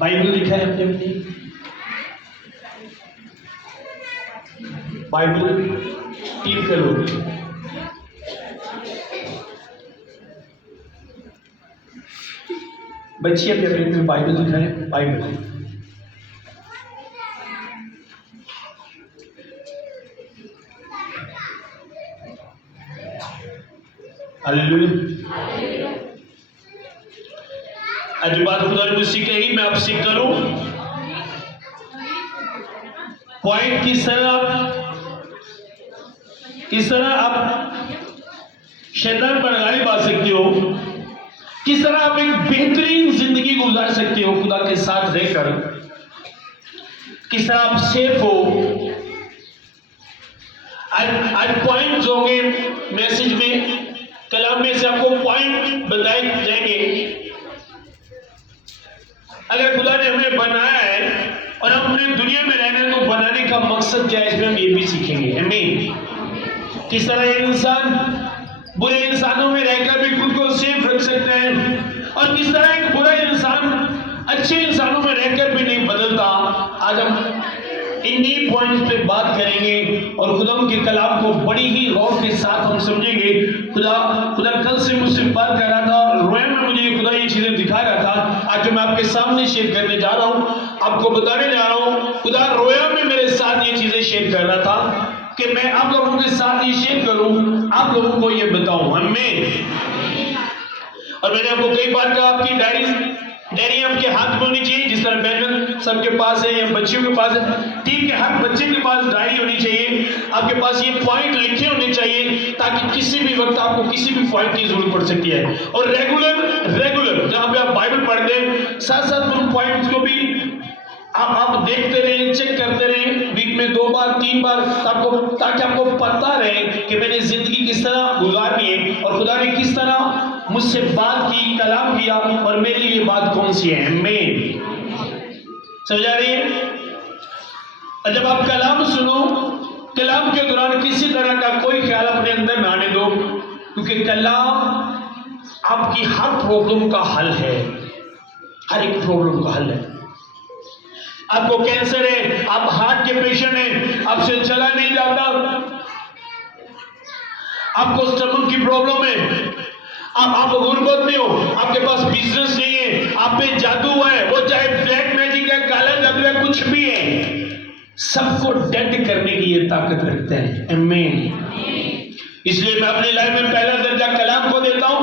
Bible लिखा है अपने अपनी बाइबल 3 करोड़। बच्ची अपने अपने बाइबल दिखाए बाइबल। हालेलुया। आज बात खुदा ने मुझसे कही, मैं आपसे करूं पॉइंट किस तरह आप शैतान पर गालिब आ सकते हो, किस तरह आप एक बेहतरीन जिंदगी गुजार सकते हो खुदा के साथ रहकर, किस तरह आप सेफ हो। आज पॉइंट होंगे मैसेज में, कलाम में से आपको पॉइंट बताए जाएंगे। अगर खुदा ने हमें बनाया है और हम अपनी दुनिया में रहना है तो बनाने का मकसद क्या है, इसमें हम ये भी सीखेंगे। आमीन। किस तरह इंसान बुरे इंसानों में रहकर भी खुद को सेफ रख सकते हैं और किस तरह एक बुरा इंसान अच्छे इंसानों में रहकर भी नहीं बदलता। आज हम इन्हीं पॉइंट्स पे बात करेंगे और खुदा के कलाम को बड़ी ही गौर के साथ हम समझेंगे। खुदा कल से मुझसे बात कर रहा था और रोया में मुझे खुदा ये चीजें दिखा रहा था। आज जो मैं आपके सामने शेयर करने जा रहा हूँ, आपको बताने जा रहा हूँ, खुदा रोया में मेरे साथ ये चीजें शेयर कर रहा था कि मैं आप लोगों के साथ ये शेयर करूं, आप लोगों को ये बताऊं। आमीन। और मैंने आपको कई बार कहा, आपकी डायरी आपके हाथ में होनी चाहिए, जिस तरह बैनर सबके पास है या बच्चियों के पास है, टीम के हर बच्चे के पास डायरी होनी चाहिए। आपके पास ये पॉइंट लिखे होने चाहिए ताकि किसी भी वक्त आपको किसी भी पॉइंट की जरूरत पड़ सकती है। और रेगुलर जहां पे आप बाइबल पढ़ते हैं, साथ साथ उन पॉइंट्स को भी आप देखते रहे, चेक करते रहे, वीक में 2 बार 3 बार, ताकि आपको पता रहे कि मैंने जिंदगी किस तरह गुजारनी है और खुदा ने किस तरह मुझसे बात की, कलाम किया और मेरे लिए बात कौन सी है। आमीन। समझ आ रही है? और जब आप कलाम सुनो, कलाम के दौरान किसी तरह का कोई ख्याल अपने अंदर ना आने दो, क्योंकि कलाम आपकी हर प्रॉब्लम का हल है, हर एक प्रॉब्लम का हल है। आपको कैंसर है, आप हार्ट के पेशेंट हैं, आपसे चला नहीं जाता, आपको स्टमक की प्रॉब्लम है, आप गुर्बत में हो, आपके पास बिजनेस नहीं है, आप पे जादू है, वो चाहे ब्लैक मैजिक है, काला जादू है, कुछ भी है, सबको डेड करने की ये ताकत रखते हैं। आमीन। इसलिए मैं अपनी लाइफ में पहला दर्जा कलाम को देता हूं,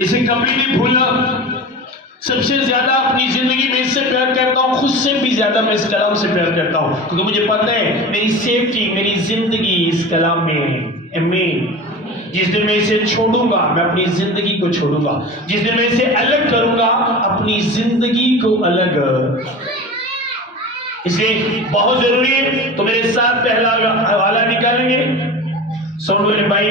इसे कभी नहीं भूलना। सबसे ज्यादा अपनी जिंदगी में इससे प्यार करता हूं, खुद से भी ज्यादा मैं इस कलाम से प्यार करता हूं, क्योंकि मुझे पता है मेरी सेफ्टी, मेरी जिंदगी इस कलाम में है। आमीन। जिस दिन मैं इसे छोड़ूंगा, मैं अपनी जिंदगी को छोड़ूंगा, जिस दिन मैं इसे अलग करूंगा, अपनी जिंदगी को अलग। इसलिए बहुत जरूरी है, तो मेरे साथ पहला हवाला निकालेंगे। साउंड वाले भाई,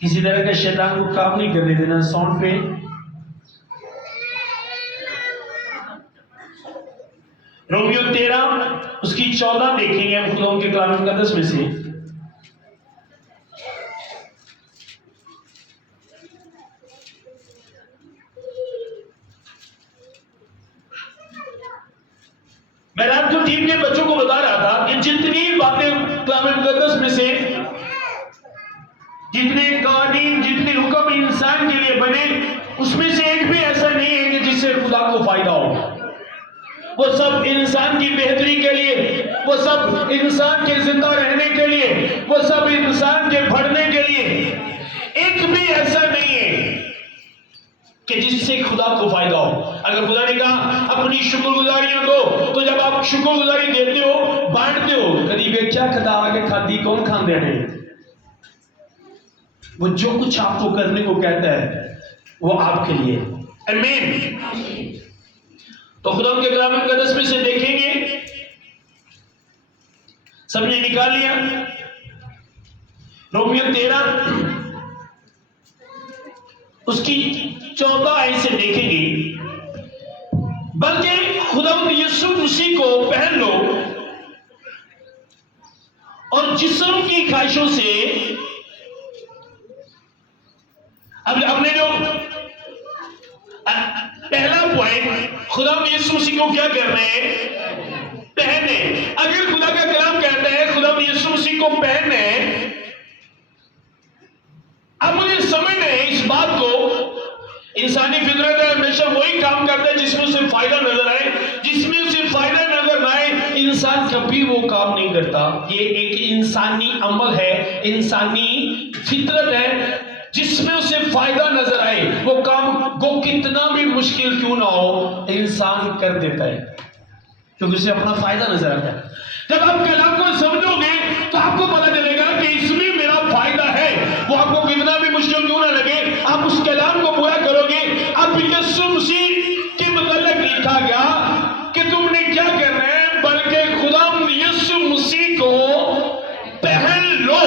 किसी तरह का शैतान को काम नहीं करने देना। साउंड पे रोमियो 13 उसकी 14 देखेंगे हम खुदा के कलाम मुकद्दस में से। मैं रात को टीम के बच्चों को बता रहा था कि जितनी बातें कलाम मुकद्दस में से, जितने कानून, जितने हुक्म इंसान के लिए बने, उसमें से एक भी ऐसा नहीं है कि जिससे खुदा को फायदा हो। वो सब इंसान की बेहतरी के लिए, वो सब इंसान के जिंदा रहने के लिए, वो सब इंसान के बढ़ने के लिए, एक भी ऐसा नहीं है कि जिससे खुदा को फायदा हो। अगर खुदा ने कहा अपनी शुक्रगुजारियां दो, तो जब आप शुक्रगुजारी देते हो, बांटते हो, कभी वे क्या खदा आगे खाती कौन खान देने, वो जो कुछ आपको करने को कहता है वो आपके लिए। आमीन। तो खुदा के कलाम मुकद्दस में से देखेंगे, सबने निकाल लिया। रोमियो 13 उसकी 14 आयत से देखेंगे, बल्कि खुदा यीशु मसीह को पहन लो और जिस्म की ख्वाहिशों से अब हमने जो पहला पॉइंट, खुदा यीशु मसीह को क्या कर रहे हैं? पहने। अगर खुदा का कलाम कहता है खुदा यीशु मसीह को पहने, अब मुझे समझ नहीं इस बात को। इंसानी फितरत है, हमेशा वही काम करता है जिसमें उसे फायदा नजर आए। जिसमें उसे फायदा नजर ना आए, इंसान कभी वो काम नहीं करता। ये एक इंसानी अमल है, इंसानी फितरत है। जिसमें उसे फायदा नजर आए वो काम, वो कितना भी मुश्किल क्यों ना हो, इंसान कर देता है, क्योंकि उसे अपना फायदा नजर आता है। जब आप कलाम को समझोगे तो आपको पता चलेगा कि इसमें मेरा फायदा है। वो आपको कितना भी मुश्किल क्यों ना लगे, आप उस कलाम को पूरा करोगे। अब यीशु मसीह के मतलब लिखा गया कि तुमने क्या करना है, बल्कि खुदा यीशु मसीह को पहन लो।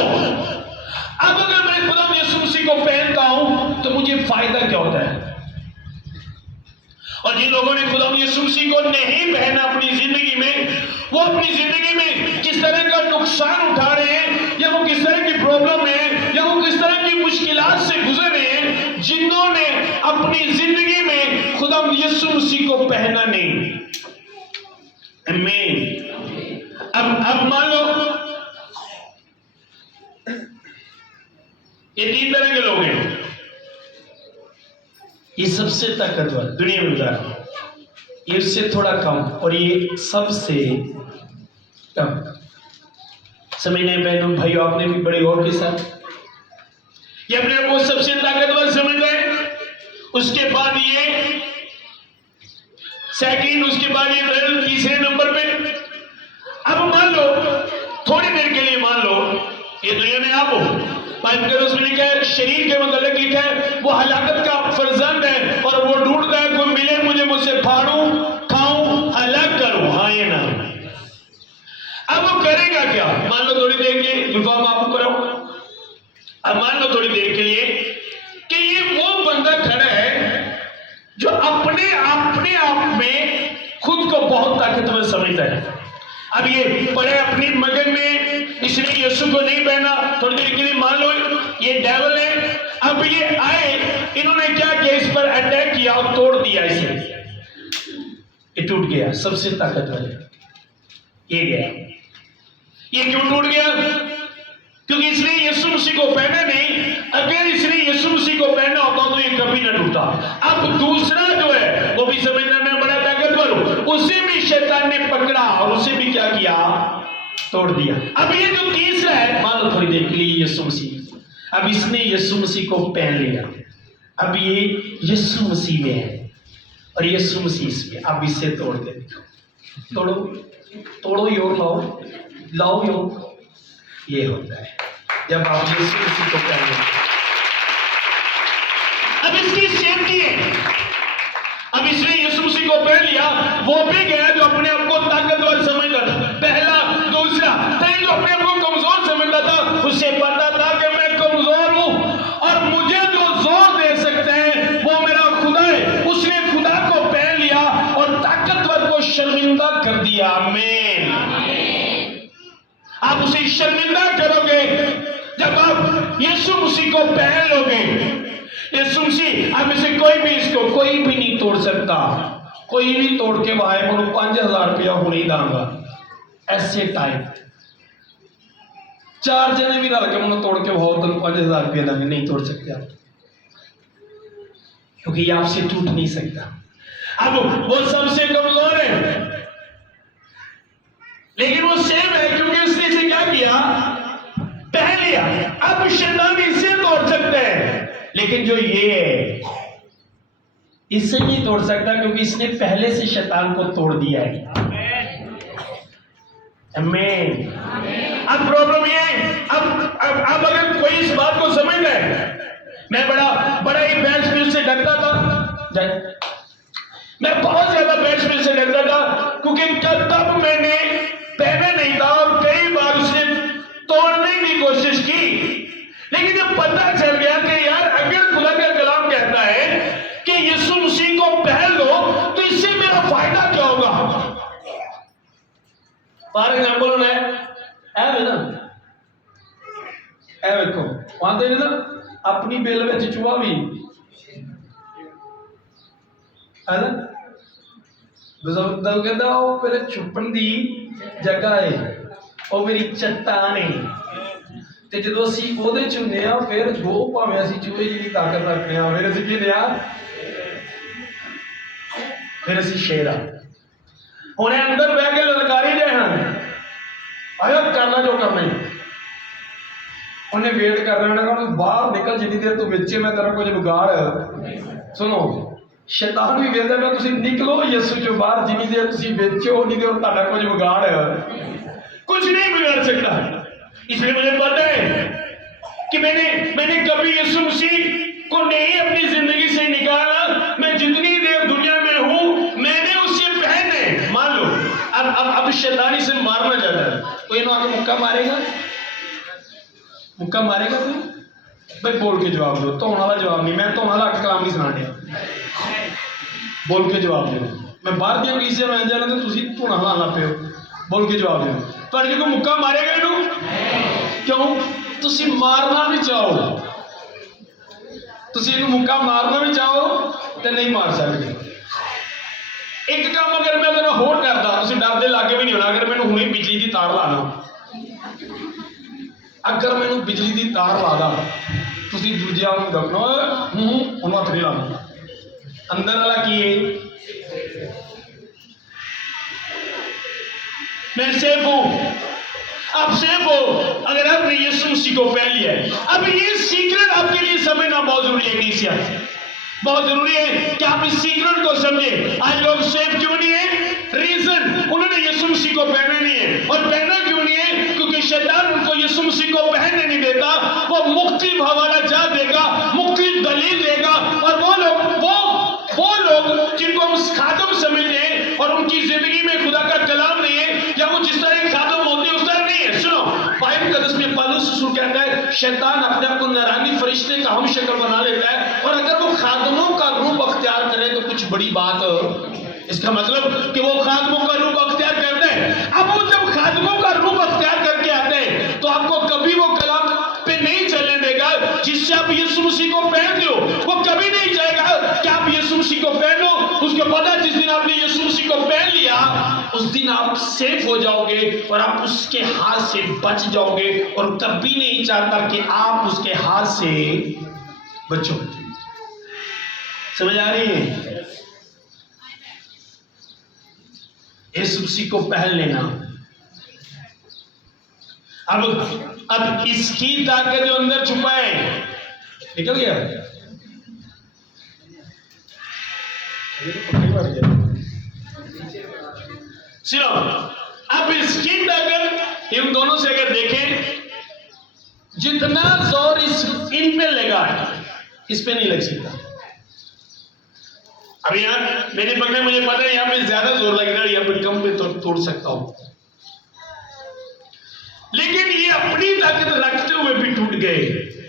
अब अगर मैं खुदा यीशु मसीह को पहनता हूं तो मुझे फायदा क्या होता है? और जिन लोगों ने खुदा यीशु मसीह को नहीं पहना अपनी जिंदगी में, वो अपनी जिंदगी में किस तरह का नुकसान उठा रहे हैं, या वो किस तरह की प्रॉब्लम है, या वो किस तरह की मुश्किलात से गुजर रहे हैं, जिन्होंने अपनी जिंदगी में खुदा यीशु मसीह को पहना नहीं। आमीन। अब मान लो ये तीन तरह के लोग हैं। ये सबसे ताकतवर दुनिया में जा रहा है, ये उससे थोड़ा कम, और ये सबसे कम। समझने बहनों भाइयों, आपने भी बड़े गौर के साथ ये अपने आप को सबसे ताकतवर समझ गए। उसके बाद ये सेकंड, उसके बाद ये थर्ड, तीसरे नंबर पे। अब मान लो थोड़ी देर के लिए, मान लो ये दुनिया में आप हो, उसमें लिखा है शरीर के मतलब लिखा है वो हलाकत का फर्जंद है, और वो ढूंढता है कोई मिले मुझे, मुझसे फाड़ूं, खाऊं, अलग करूं। हाँ ये ना। अब वो करेगा क्या? मान लो थोड़ी देर के लिए विवाह आपको कराओ। अब मान लो थोड़ी देर के लिए कि ये वो बंदा खड़ा है जो अपने आप में खुद को बहुत ताकतवर समझता है। अब ये पड़े अपनी मगन में, इसने यीशु को नहीं पहना। थोड़ी देर के लिए मान लो ये डेविल है। अब ये आए, इन्होंने क्या किया, इस पर अटैक किया और तोड़ दिया इसे। ये टूट गया, सबसे ताकतवर है ये गया। ये क्यों टूट गया? क्योंकि इसने यीशु मसीह को पहना नहीं। अगर इसने यीशु मसीह को पहना होता तो ये कभी ना टूटा। अब दूसरा जो है वो भी समझना मैं बड़ा ताकतवर हूं, उसे भी शैतान ने पकड़ा और उसे भी क्या किया, तोड़ दिया। अब ये जो तीसरा है, मान लो थोड़ी देर के लिए यीशु मसीह, अब इसने यीशु मसीह को पहन लिया। अब ये यीशु मसीह में है और यीशु मसीह इसमें। अब इसे तोड़ दे, तोड़ो तोड़ो, योर लाओ लाओ योर। ये होता है जब आप यीशु मसीह को पहन लेते। अब इसकी सेफ्टी है। अब इसने यीशु मसीह को पहन लिया, वो भी गया जो अपने आप को ताकतवर समझता था, पहला। दूसरा जो अपने आप को कमजोर समझता था, उसे पता था कि मैं कमजोर हूं और मुझे जो जोर दे सकते हैं वो मेरा खुदा है। उसने खुदा को पहन लिया और ताकतवर को शर्मिंदा कर दिया। आमीन। आप उसे शर्मिंदा करोगे जब आप यीशु मसीह को पहन लोगे। यीशु मसीह, अब इसे इसको कोई भी नहीं तोड़ सकता। कोई भी तोड़ के भाई बोलो 5000 रुपया हो नहीं दूंगा, ऐसे टाइम 4 जने भी रल के मैंने तोड़ के भाव तुम 5000 रुपया देंगे, नहीं तोड़ सकते आप, क्योंकि ये आपसे टूट नहीं सकता। अब वो सबसे कमजोर है लेकिन वो सेम है, क्योंकि उसने इसे क्या किया, पहन लिया। अब शैतान इसे तोड़ सकते हैं, लेकिन जो ये है इसे नहीं तोड़ सकता, क्योंकि इसने पहले से शैतान को तोड़ दिया है। आमीन। अब प्रॉब्लम ये है, अब अगर कोई इस बात को समझ जाए, मैं बड़ा ही बैड स्पिरिट से डरता था, मैं बहुत ज्यादा बैड स्पिरिट से डरता था, क्योंकि तब मैंने पहना नहीं था और कई बार उसने तोड़ने की कोशिश की। लेकिन जब पता चल गया कि यार अगर खुदा का कलाम कहता है कि यीशु मसीह को पहन लो तो इससे मेरा फायदा क्या होगा। फॉर एग्जाम्पल ना देखो वहां देख ना अपनी बिल में चूहा भी है ना। बजुर्ग कहता वो मेरे छुपन की जगह है, वो मेरी चट्टान है। तो जो असी ਉਹਦੇ ਚ ਹੁੰਦੇ ਆ फिर जो भावें ਅਸੀਂ चूहे जी की ताकत रखते हैं, फिर ਅਸੀਂ ਕੀ ਆ, फिर ਅਸੀਂ शेर आ। ਹੁਣ अंदर बह के ललकारी जाए हैं, आयो करना जो करना ही। उन्हें वेट कर रहे हैं, बाहर निकल जितनी देर तू बेचे मैं तेरा कुछ बिगाड़। सुनो शैतान भी कहता है तुम निकलो यसू चो बाहर, जिनी देर तुम बेचो उन्नी देर तुहाडा कुछ बिगाड़ कुछ नहीं बिगाड़ सकता। इसलिए मुझे पता है कि मैंने कभी यीशु मसीह को नहीं अपनी जिंदगी से निकाला। मैं जितनी देर दुनिया में हूं मैंने उससे पहने, मान लो अब शैतानी से मारना चाहता है, तो इन्हों आगे मुक्का मारेगा, मुक्का मारेगा कोई? भाई बोल के जवाब दो, धोने वाला जवाब नहीं, मैं धोने वाला कलाम नहीं सुना दिया, बोल के जवाब दो। मैं बाहर दी कलीसिया में जाना तो तुम धोना ला लग पे हो, बोल के जवाब दो। पर जो मुक्का मारेगा इनू क्यों? तुम मारना भी चाहो, तुम इनू मुक्का मारना भी चाहो तो नहीं मार सकते। एक काम अगर मैं तेरा होर करता, तुम डर के लागे भी नहीं होना। अगर मैंने हुणे बिजली की तार लाना, अगर मैंने बिजली की तार ला दा, तुम दूजिया दबना उन्होंने हथ नहीं लाना। अंदर वाला की है, मैं सेफ हूं, आप सेफ हो अगर आपने यीशु मसीह को पहन लिया है। अब ये सीक्रेट आपके लिए समझना बहुत जरूरी है, कलीसिया बहुत जरूरी है कि आप इस सीक्रेट को समझे। आज लोग सेफ क्यों नहीं है? रीजन उन्होंने यीशु मसीह को पहना नहीं है। और पहना क्यों नहीं है? क्योंकि शैतान उनको यीशु मसीह को पहनने नहीं देता। वो मुक्ति भवाला जा देगा, मुक्ति दलील देगा। और वो लोग जिनको हम खादम समझते हैं और उनकी जिंदगी में खुदा का कलाम नहीं है, या वो जिस तरह खादम होते हैं उस तरह नहीं है। सुनो बाइबल कदस में पौलुस रसूल कहता है शैतान अपने आप को नरानी फरिश्ते का हम शक्ल बना लेता है, और अगर वो खादमों का रूप अख्तियार करे तो कुछ बड़ी बात। इसका मतलब कि वो खादमों का रूप अख्तियार करते हैं। अब वो जब खादमों का रूप अख्तियार करके आते हैं तो आपको कभी वो कलाम पे नहीं चलने देगा जिससे आप यीशु मसीह को पहनते हो। वो कभी नहीं चाहेगा कि आप यीशु मसीह को पहनो। उसको पता जिस दिन आपने यीशु मसीह को पहन लिया उस दिन आप सेफ हो जाओगे और आप उसके हाथ से बच जाओगे, और कभी नहीं चाहता कि आप उसके हाथ से बचो। समझ आ रही है? यीशु मसीह को पहन लेना। अब इसकी ताकत जो अंदर छुपा है निकल गया। सुनो अब इसकी ताकत इन दोनों से अगर देखें, जितना जोर इन पे लगा इस पे नहीं लग सकता। अब यार मेरे पकड़े मुझे पता है यहां पे ज्यादा जोर लग रहा है, यहां पर कम पे तोड़ सकता हूं, लेकिन ये अपनी ताकत रखते हुए भी टूट गए।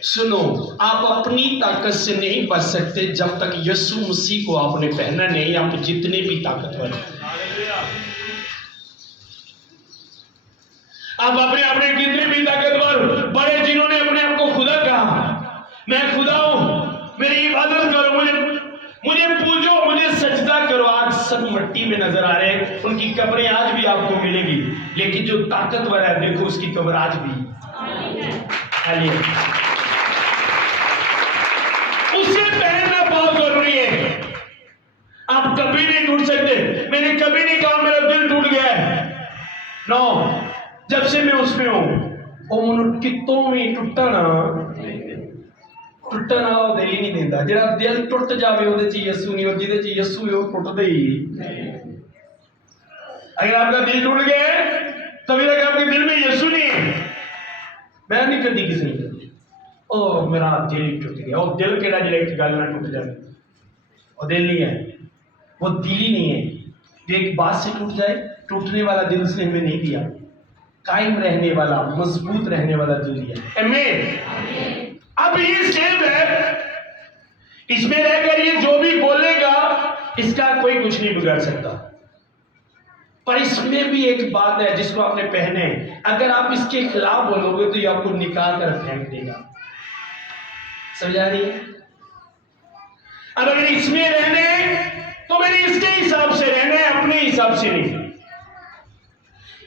सुनो आप अपनी ताकत से नहीं बच सकते जब तक यीशु मसीह को आपने पहना नहीं। आप जितने भी ताकतवर आप अपने कितने भी ताकतवर बड़े जिन्होंने अपने आप को खुदा कहा, मैं खुदा हूं, मेरी इबादत करो, मुझे पूजो, मुझे सजदा करो, आज सब मट्टी में नजर आ रहे हैं। उनकी कब्रें आज भी आपको मिलेगी, लेकिन जो ताकतवर है देखो उसकी कब्र आज भी उसे पहनना बहुत जरूरी है। आप कभी नहीं टूट सकते। मैंने कभी नहीं कहा मेरा दिल टूट गया है, नो, जब से मैं उसमें हूं वो मनु कितों में टूटना वाला दिल ही नहीं देता। जो दिल टुट जाए वो यीशु नहीं, और जिहदे च यीशु है वो टुटदे ही। अगर आपका दिल टूट गया है तभी तक आपके दिल में यीशु नहीं है। मैं नहीं कभी किसी ने ओ मेरा दिल टूट गया, वो दिल केड़ा जिहड़ा एक गल ना टूट जाए, वो दिल नहीं है, वो दिल ही नहीं है। जो एक बात से टूट जाए, टूटने वाला दिल उसने हमें नहीं दिया, कायम रहने वाला मजबूत रहने वाला दिल दिया। आमीन। अब ये सेव है, इसमें रहकर ये जो भी बोलेगा इसका कोई कुछ नहीं बिगाड़ सकता। पर इसमें भी एक बात है जिसको आपने पहने, अगर आप इसके खिलाफ बोलोगे तो ये आपको निकाल कर फेंक देगा। समझा रही है? अब अगर इसमें रहने तो मैंने इसके हिसाब से रहना है, अपने हिसाब से नहीं।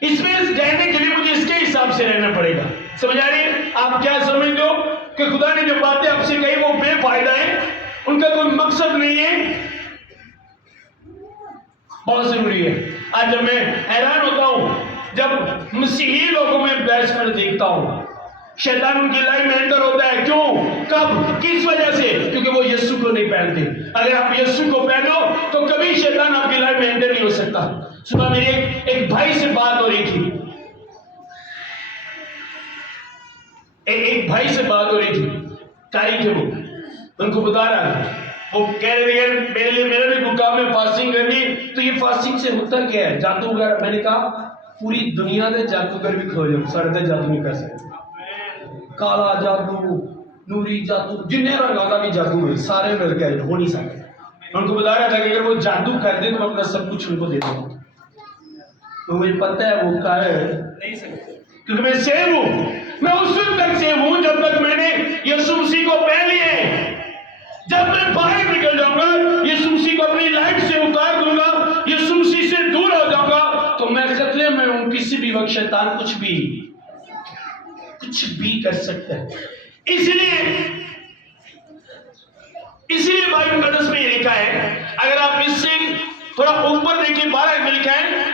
इसमें रहने के लिए मुझे इसके हिसाब से रहना पड़ेगा। समझ आ रही है? आप क्या समझते हो कि खुदा ने जो बातें आपसे कही वो बेफायदा है, उनका कोई मकसद नहीं है? बहुत जरूरी है। आज जब मैं हैरान होता हूं जब मसीही लोगों में बहस में देखता हूं, शैतान उनकी लाइफ में एंटर होता है। क्यों, कब, किस वजह से? क्योंकि वो यीशु को नहीं पहनते। अगर आप यीशु को पहनो तो कभी शैतान आपकी लाइफ में एंटर नहीं हो सकता। सुबह मेरे एक भाई से बात हो रही थी, एक भाई से बात हो रही थी, कारी थे वो, उनको बता रहा था, वो कह रहे थे मेरे लिए मेरा भी कोई काम है फास्टिंग करनी, तो ये फास्टिंग से होता क्या है, जादू वगैरह? मैंने कहा पूरी दुनिया के जादूगर भी खो जाओ, सारे तो जादू नहीं कर सकते। काला जादू, नूरी जादू, जिन्हें रंगा का भी जादू है, सारे मिल के हो नहीं सकते। उनको बता रहा था कि अगर वो जादू कर दे तो अपना सब कुछ उनको दे दूंगा। तो मुझे पता है वो कर नहीं सकते, क्योंकि मैं सेव हूं। मैं उस वक्त तक सेव हूं जब तक मैंने यीशु मसीह को पहन लिया है। जब मैं बाहर निकल जाऊंगा, यीशु मसीह को अपनी लाइफ से उतार दूंगा, यीशु मसीह से दूर हो जाऊंगा, तो मैं खतरे में हूं। किसी भी वक्त शैतान कुछ भी कर सकता है। इसलिए बाइबल मुकद्दस में लिखा है, अगर आप इससे थोड़ा ऊपर देखिए 12 में लिखा है,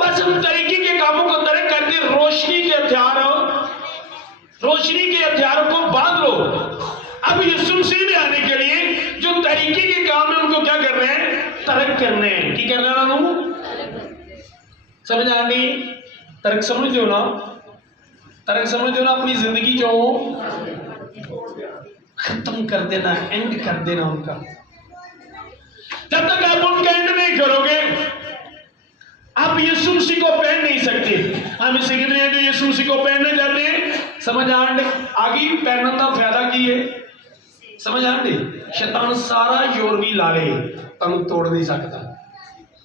बस उन तरीके के कामों को तरक करके रोशनी के हथियारों को बांध लो। अब यीशु मसीह में आने के लिए जो तरीके के काम है उनको क्या करने हैं? तरक करने हैं। क्या करना है ना? समझ आ गई? तरक समझ दो ना, तरक समझ दो ना, अपनी जिंदगी जो खत्म कर देना, एंड कर देना उनका। जब तक आप उनका एंड नहीं करोगे आप यीशु मसीह को पहन नहीं सकते। हम इसे कितने हैं जो यीशु मसीह को पहनने जाते हैं? समझ आगे पहनने का फायदा की है? समझ आंदे? शैतान सारा जोर भी ला ले, तुम तोड़ नहीं सकता।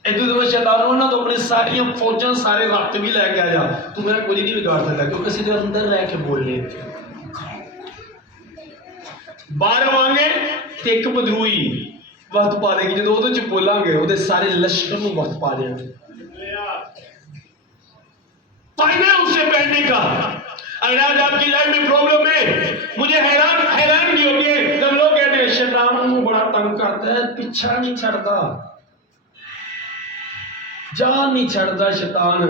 इधर शैतान हो ना तो अपने सारी फौजां सारे रक्त भी लेके आ जा, तू मेरा कुछ नहीं बिगाड़ सकता, क्योंकि सीधे अंदर रह के बोल ले। बाहर मांगे ते एक बदरूई वक्त पा देगी, जो ਉਹਦੇ ਚ बोलांगे ਉਹਦੇ सारे लश्कर ਨੂੰ वक्त पा देंगे। फायदा उसे पहनने का। अगर आज आपकी लाइफ में प्रॉब्लम है, मुझे हैरान नहीं होती है जब लोग कहते हैं शैतान बड़ा तंग करता है, पीछा नहीं छड़ता, जान नहीं छड़ता शैतान,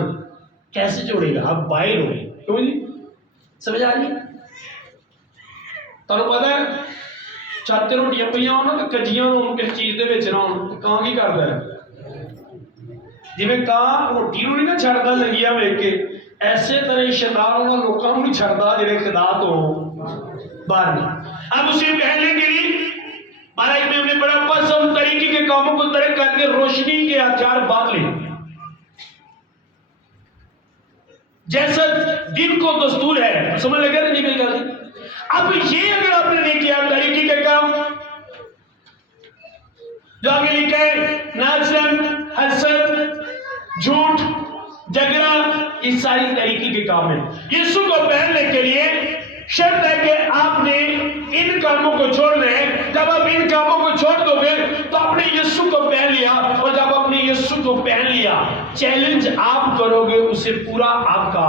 कैसे जोड़ेगा? आप बाहर हो, क्यों जी? समझ आ रही? ਤੁਹਾਨੂੰ पता है छाते रोटियां पईयां हो ना तो कजियां होण किस चीज दे विच ना होण, कां की करदा है? जिवें कां रोटी नूं नहीं ना छड़दा लंगिया वेख के, ऐसे तरह शैतान उन्हां लोकां नूं नहीं छड़दा जिहड़े खुदा तो बाहर नहीं। अब उसे पहनने के लिए महाराज में हमने बड़ा पसंद तरीके के कामों को तरक करके रोशनी के हथियार बांध ले, जैसा दिन को दस्तूर है। समझ लगे नहीं मेरी गल? अब ये अगर आपने नहीं किया तरीके के काम, जो आगे लिखा है नाचन, हसद, झूठ, झगड़ा, ये सारी तरीके के काम है। यीशु को पहनने के लिए शर्त है कि आपने इन कामों को छोड़ना है। जब आप इन कामों को छोड़ दोगे तो आपने यीशु को पहन लिया, और जब आपने यीशु को पहन लिया, चैलेंज आप करोगे उसे पूरा आपका,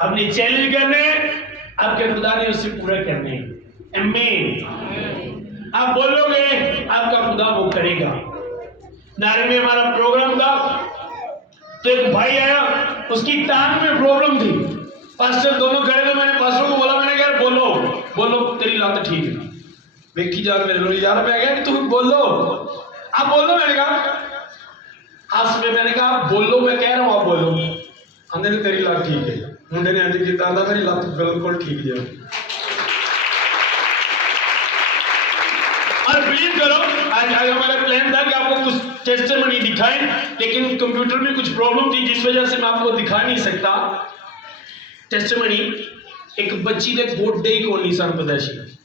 अपने चैलेंज करने आपके खुदा ने उसे पूरा करने। आमीन। आप बोलोगे आपका खुदा वो करेगा। नारे में हमारा प्रोग्राम था तो एक भाई आया, उसकी टांग में प्रॉब्लम थी, पास्टर दोनों खड़े थे, मैंने पास्टर को बोला, मैंने कहा बोलो तेरी लात ठीक है। देखी जा मेरे लोग यार, मैं कहा तुम बोलो, आप बोलो। मैंने कहा हंस में, मैंने कहा आप बोलो, मैं कह रहा हूँ आप बोलो। आंधे ने तेरी लात ठीक है, मुंडे ने आज किया मेरी लात बिल्कुल ठीक है। और बिलीव करो आज हमारा प्लान था कि आपको कुछ टेस्टिमनी दिखाएं, लेकिन कंप्यूटर में कुछ प्रॉब्लम थी जिस वजह से मैं आपको दिखा नहीं सकता टेस्टिमनी। एक बच्ची ने गोडे को निशान पैदाइशी,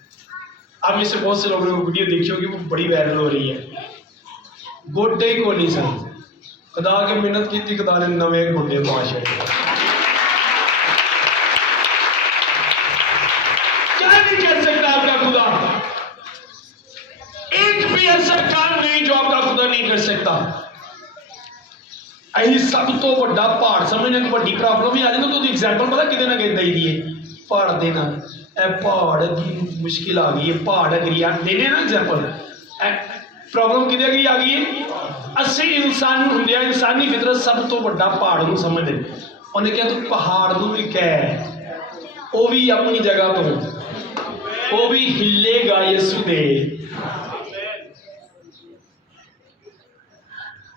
आप में से बहुत से लोगों ने वीडियो देखी होगी, वो बड़ी वायरल हो रही है। गोडे को निशान, खुदा की मिन्नत की थी, खुदा ने नवे गोडे पाश है। क्या नहीं कर सकता ਅਸੀਂ ਸਭ ਤੋਂ ਵੱਡਾ ਪਹਾੜ ਸਮਝਦੇ ਕਿ ਵੱਡੀ ਪ੍ਰੋਬਲਮ ਹੀ ਆ ਜਾਂਦੀ। ਤੁਸੀਂ ਐਗਜ਼ਾਮਪਲ ਪਤਾ ਕਿਤੇ ਨਾ ਕਿਤੇ ਦਈ ਦੀਏ ਪਹਾੜ ਦੇ ਨਾਲ, ਇਹ ਪਹਾੜ ਦੀ ਮੁਸ਼ਕਿਲ ਆ ਗਈ ਹੈ, ਪਹਾੜ ਅਗਰੀ ਦੇने ਨਾ ਐਗਜ਼ਾਮਪਲ, ਪ੍ਰੋਬਲਮ ਕਿਤੇ ਅਗਰੀ ਆ ਗਈ ਹੈ। ਅਸੀਂ ਇਨਸਾਨ ਹੁੰਦੇ ਆ, ਇਨਸਾਨੀ ਫਿਤਰਤ ਸਭ ਤੋਂ ਵੱਡਾ ਪਹਾੜ ਨੂੰ ਸਮਝਦੇ। ਉਹਨੇ ਕਿਹਾ ਤੂੰ ਪਹਾੜ ਨੂੰ ਵੀ ਕਹਿ, ਉਹ ਵੀ ਆਪਣੀ ਜਗ੍ਹਾ ਤੋਂ, ਉਹ ਵੀ ਹਿੱਲੇਗਾ ਯਿਸੂ ਦੇ।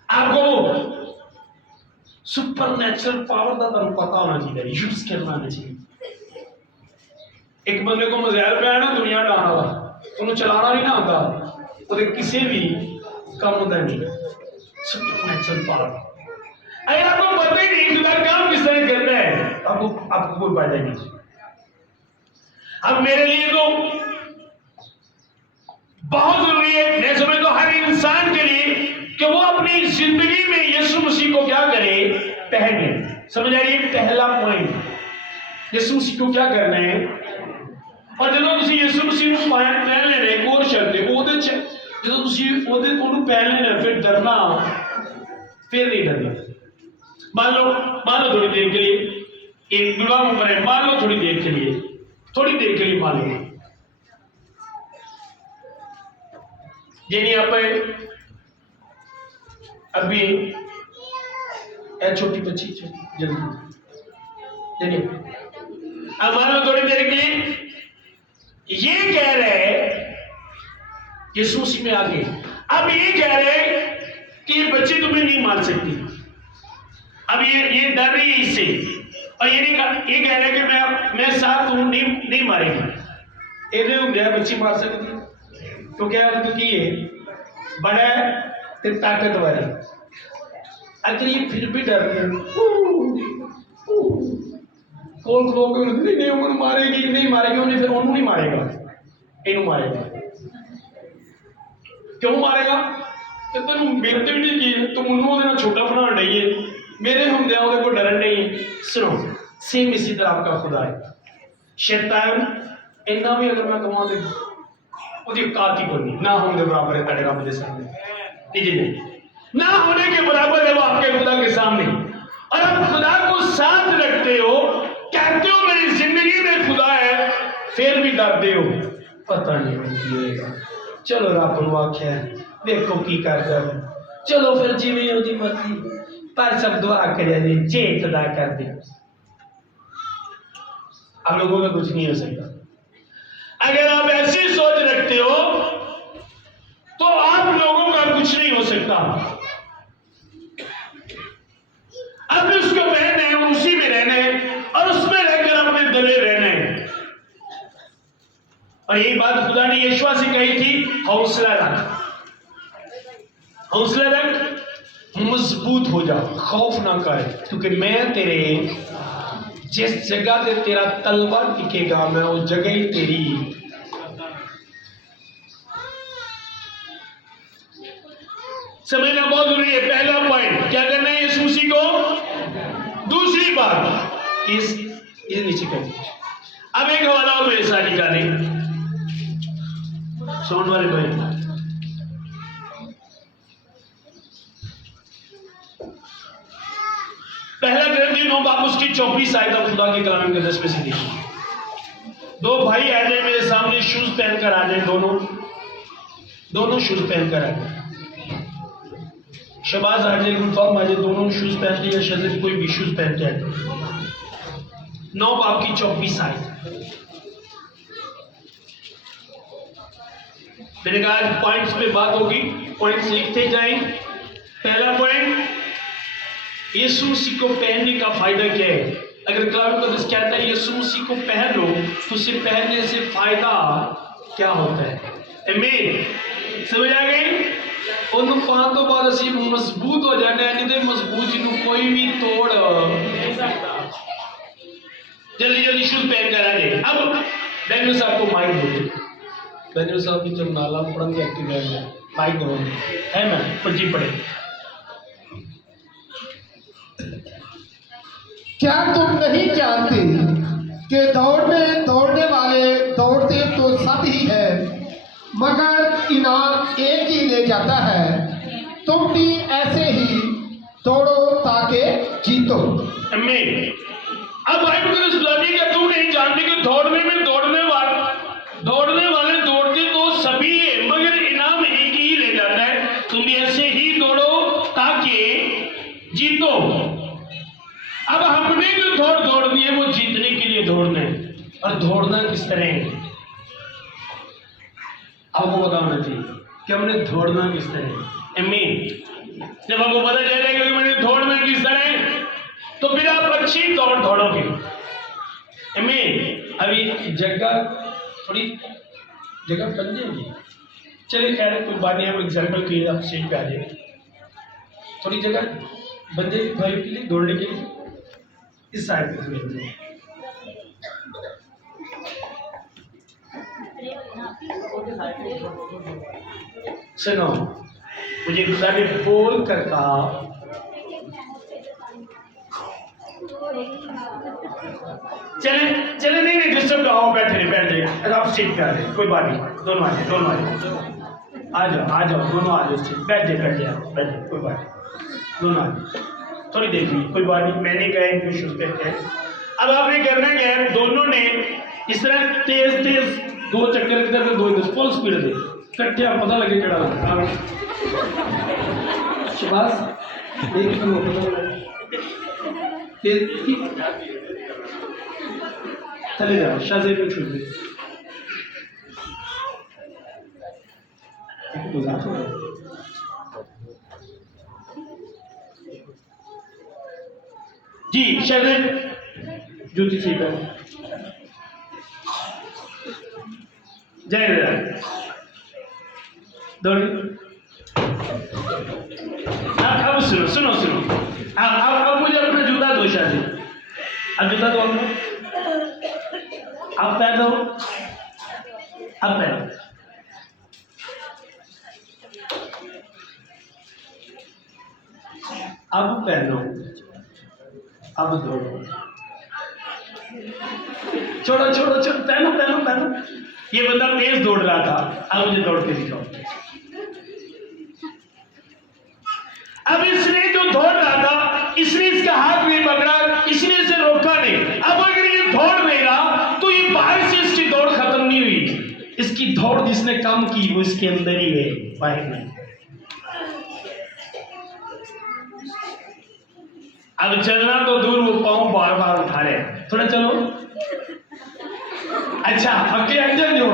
आपको सुपर नेचुरल पावर का तुम पता होना चाहिए, यूज करना आना चाहिए। एक बंदे को मजाल पे है ना दुनिया डाना वा, उन्हें चलाना नहीं ना आता, वो किसी भी काम का नहीं। सुपर नेचुरल पावर अगर आपको पता ही नहीं तुम्हारा काम किस तरह करना है, आपको कोई फायदा नहीं। अब मेरे लिए तो बहुत जरूरी है, मैं समझता हूं हर इंसान के लिए कि वो अपनी जिंदगी में यीशु मसीह को क्या करे, पहने। समझ आ रही है? पहला पॉइंट यीशु मसीह को क्या करना है। और जो तुम यीशु मसीह को पहन लेना एक और शब्द है वो जो तुम पहन लेना फिर डरना फिर नहीं डरना। मान लो थोड़ी देर के लिए एक विवाह उम्र है, मान लो थोड़ी देर के लिए मान लो यानी आप अभी छोटी बच्ची जल्दी यानी अब मान लो थोड़ी देर के लिए ये कह रहे यीशु मसीह में आगे, अब ये कह रहे कि ये बच्ची तुम्हें नहीं मार सकती। अब ये डर रही है इससे, और ये कह रहे कि मैं साथ हूं, नहीं मारेगी। ये होंगे बच्ची मार सकती तो क्या, क्योंकि ये बड़ा है ताकतवर है। अगर ये फिर भी डर रहे मारेगी नहीं मारेगी, उन्हें फिर उन्होंने नहीं मारेगा, इन्हों मारेगा। क्यों मारेगा कि तुम मेरे भी नहीं की, तुम उन्होंने छोटा बना नहीं है, मेरे होंगे उन्हें को डरन नहीं। सुनो, सेम इसी तरह आपका खुदा है। शैतान इन्ना भी अगर मैं कहूँ तो औकात ही कोई नहीं, ना होने बराबर है तेरे रब के सामने, नहीं ना होने के बराबर है वो आपके खुदा के सामने। और आप खुदा को साथ रखते हो, कहते हो मेरी जिंदगी में खुदा है, फिर भी डरते हो पता नहीं चलो रब नु आख्या देखो की करता है, चलो फिर जिवें ओदी मर्जी, पर सब दुआ करे दे जे खुदा कर दे। आप लोगों में कुछ नहीं हो सकता। अगर आप ऐसी सोच रखते हो तो आप लोगों का कुछ नहीं हो सकता। अब उसको बहना है, उसी में रहना है और उसमें रहकर अपने दले रहना है। और यही बात खुदा ने यीशु से कही थी, हौसला रख, मजबूत हो जा, खौफ ना कर, क्योंकि मैं तेरे जिस जगह पे तेरा तलवा टिकेगा मैं उस जगह ही तेरी। समझना बहुत जरूरी है। पहला पॉइंट क्या करना है यीशु मसीह को। दूसरी बात इस नीचे कर, अब एक हवाला और मेरे साथ निकाले साउंड वाले भाई। पहला ग्रंथी 9 बाब उसकी 24 आयत खुदा के कलाम के 10 में से देखिए। दो भाई आ जाए मेरे सामने, शूज पहनकर आ जाए, दोनों शूज पहनकर आ जाए। शबाज आ जाए, यूनिफॉर्म आ जाए, दोनों शूज पहन के, या शजर कोई भी शूज पहन के आ जाए। 9 बाब की 24 आयत। मैंने कहा पॉइंट्स पे बात होगी, पॉइंट्स लिखते जाएं। पहला पॉइंट, यीशु मसीह को पहनने का फायदा क्या है। अगर कलाम मुकद्दस कहता है यीशु मसीह को पहन लो तो उसे पहनने से फायदा क्या होता है। आमीन, समझ आ गई। उन पान तो बाद असी मजबूत हो जाने, नहीं तो मजबूत जिन्हों कोई भी तोड़ नहीं सकता। जल्दी शूज पहन कर आ जाए। अब डैनियल साहब को माइक दो, डैनियल साहब की जब नाला पढ़न के एक्टिव है, माइक दो है मैं पंजी पढ़े। क्या तुम नहीं जानते कि दौड़ने वाले दौड़ते तो सब ही है, मगर इनाम एक ही ले जाता है। तुम भी ऐसे ही दौड़ो ताकि जीतो। आमीन। अब बाइबल को सुनाती है कि तुम नहीं जानते कि दौड़ने में दौड़ने वाले दौड़ते तो सभी है, मगर इनाम एक ही ले जाता है। तुम भी ऐसे ही दौड़ो ताकि जीतो। अब हमने जो दौड़नी है वो जीतने के लिए दौड़ना है। और दौड़ना किस तरह है आपको बताना चाहिए कि हमने दौड़ना किस तरह है। आमीन। जब आपको पता चलेगा कि मैंने दौड़ना किस तरह है तो फिर आप अच्छी दौड़ दौड़ोगे। आमीन। अभी थोड़ी जगह बन जाएगी। चलिए कह रहे कोई बात नहीं, हम एग्जाम्पल के लिए आप सीट पे आ जाए, थोड़ी जगह बन जाएगी भाई के लिए दौड़ने के लिए। इस साइड पे थोड़ी सुनो, मुझे खुदा ने बोल कर कहा चले नहीं डिस्टर्ब आओ, बैठ जाइए, आप सीट पे आ जाइए, कोई बात नहीं, दोनों आ जाओ आ जाओ दोनों आ जाओ, बैठ जाइए कोई बात नहीं, दोनों आ जाओ, थोड़ी देर में, कोई बात नहीं। मैंने कहा इनको शुरू करते हैं। अब आपने करना क्या है, दोनों ने इस तरह तेज दो चक्कर इधर दो इधर फुल स्पीड से कट्ठे आप पता लगे केड़ा शाबाश चले जाओ शादी में छूट गई। जी शादी जूती सी पर जय दौड़ी। अब सुनो अब मुझे अपना जूता दो शादी, अब जूता दो, अब पैर दो, अब पैर अब पहनो, अब दौड़ो, छोड़ो पहनो। ये बंदा तेज दौड़ रहा था, अब मुझे दौड़ के दिखाओ। अब इसने जो दौड़ रहा था, इसने इसका हाथ नहीं पकड़ा, इसने इसे रोका नहीं। अब अगर ये दौड़ नहीं रहा तो ये बाहर से इसकी दौड़ खत्म नहीं हुई। इसकी दौड़ जिसने कम की वो इसके अंदर ही है, बाहर नहीं। अब चलना तो दूर, वो पाँव बार बार उठा रहे, थोड़ा चलो। अच्छा अगे इंजन जो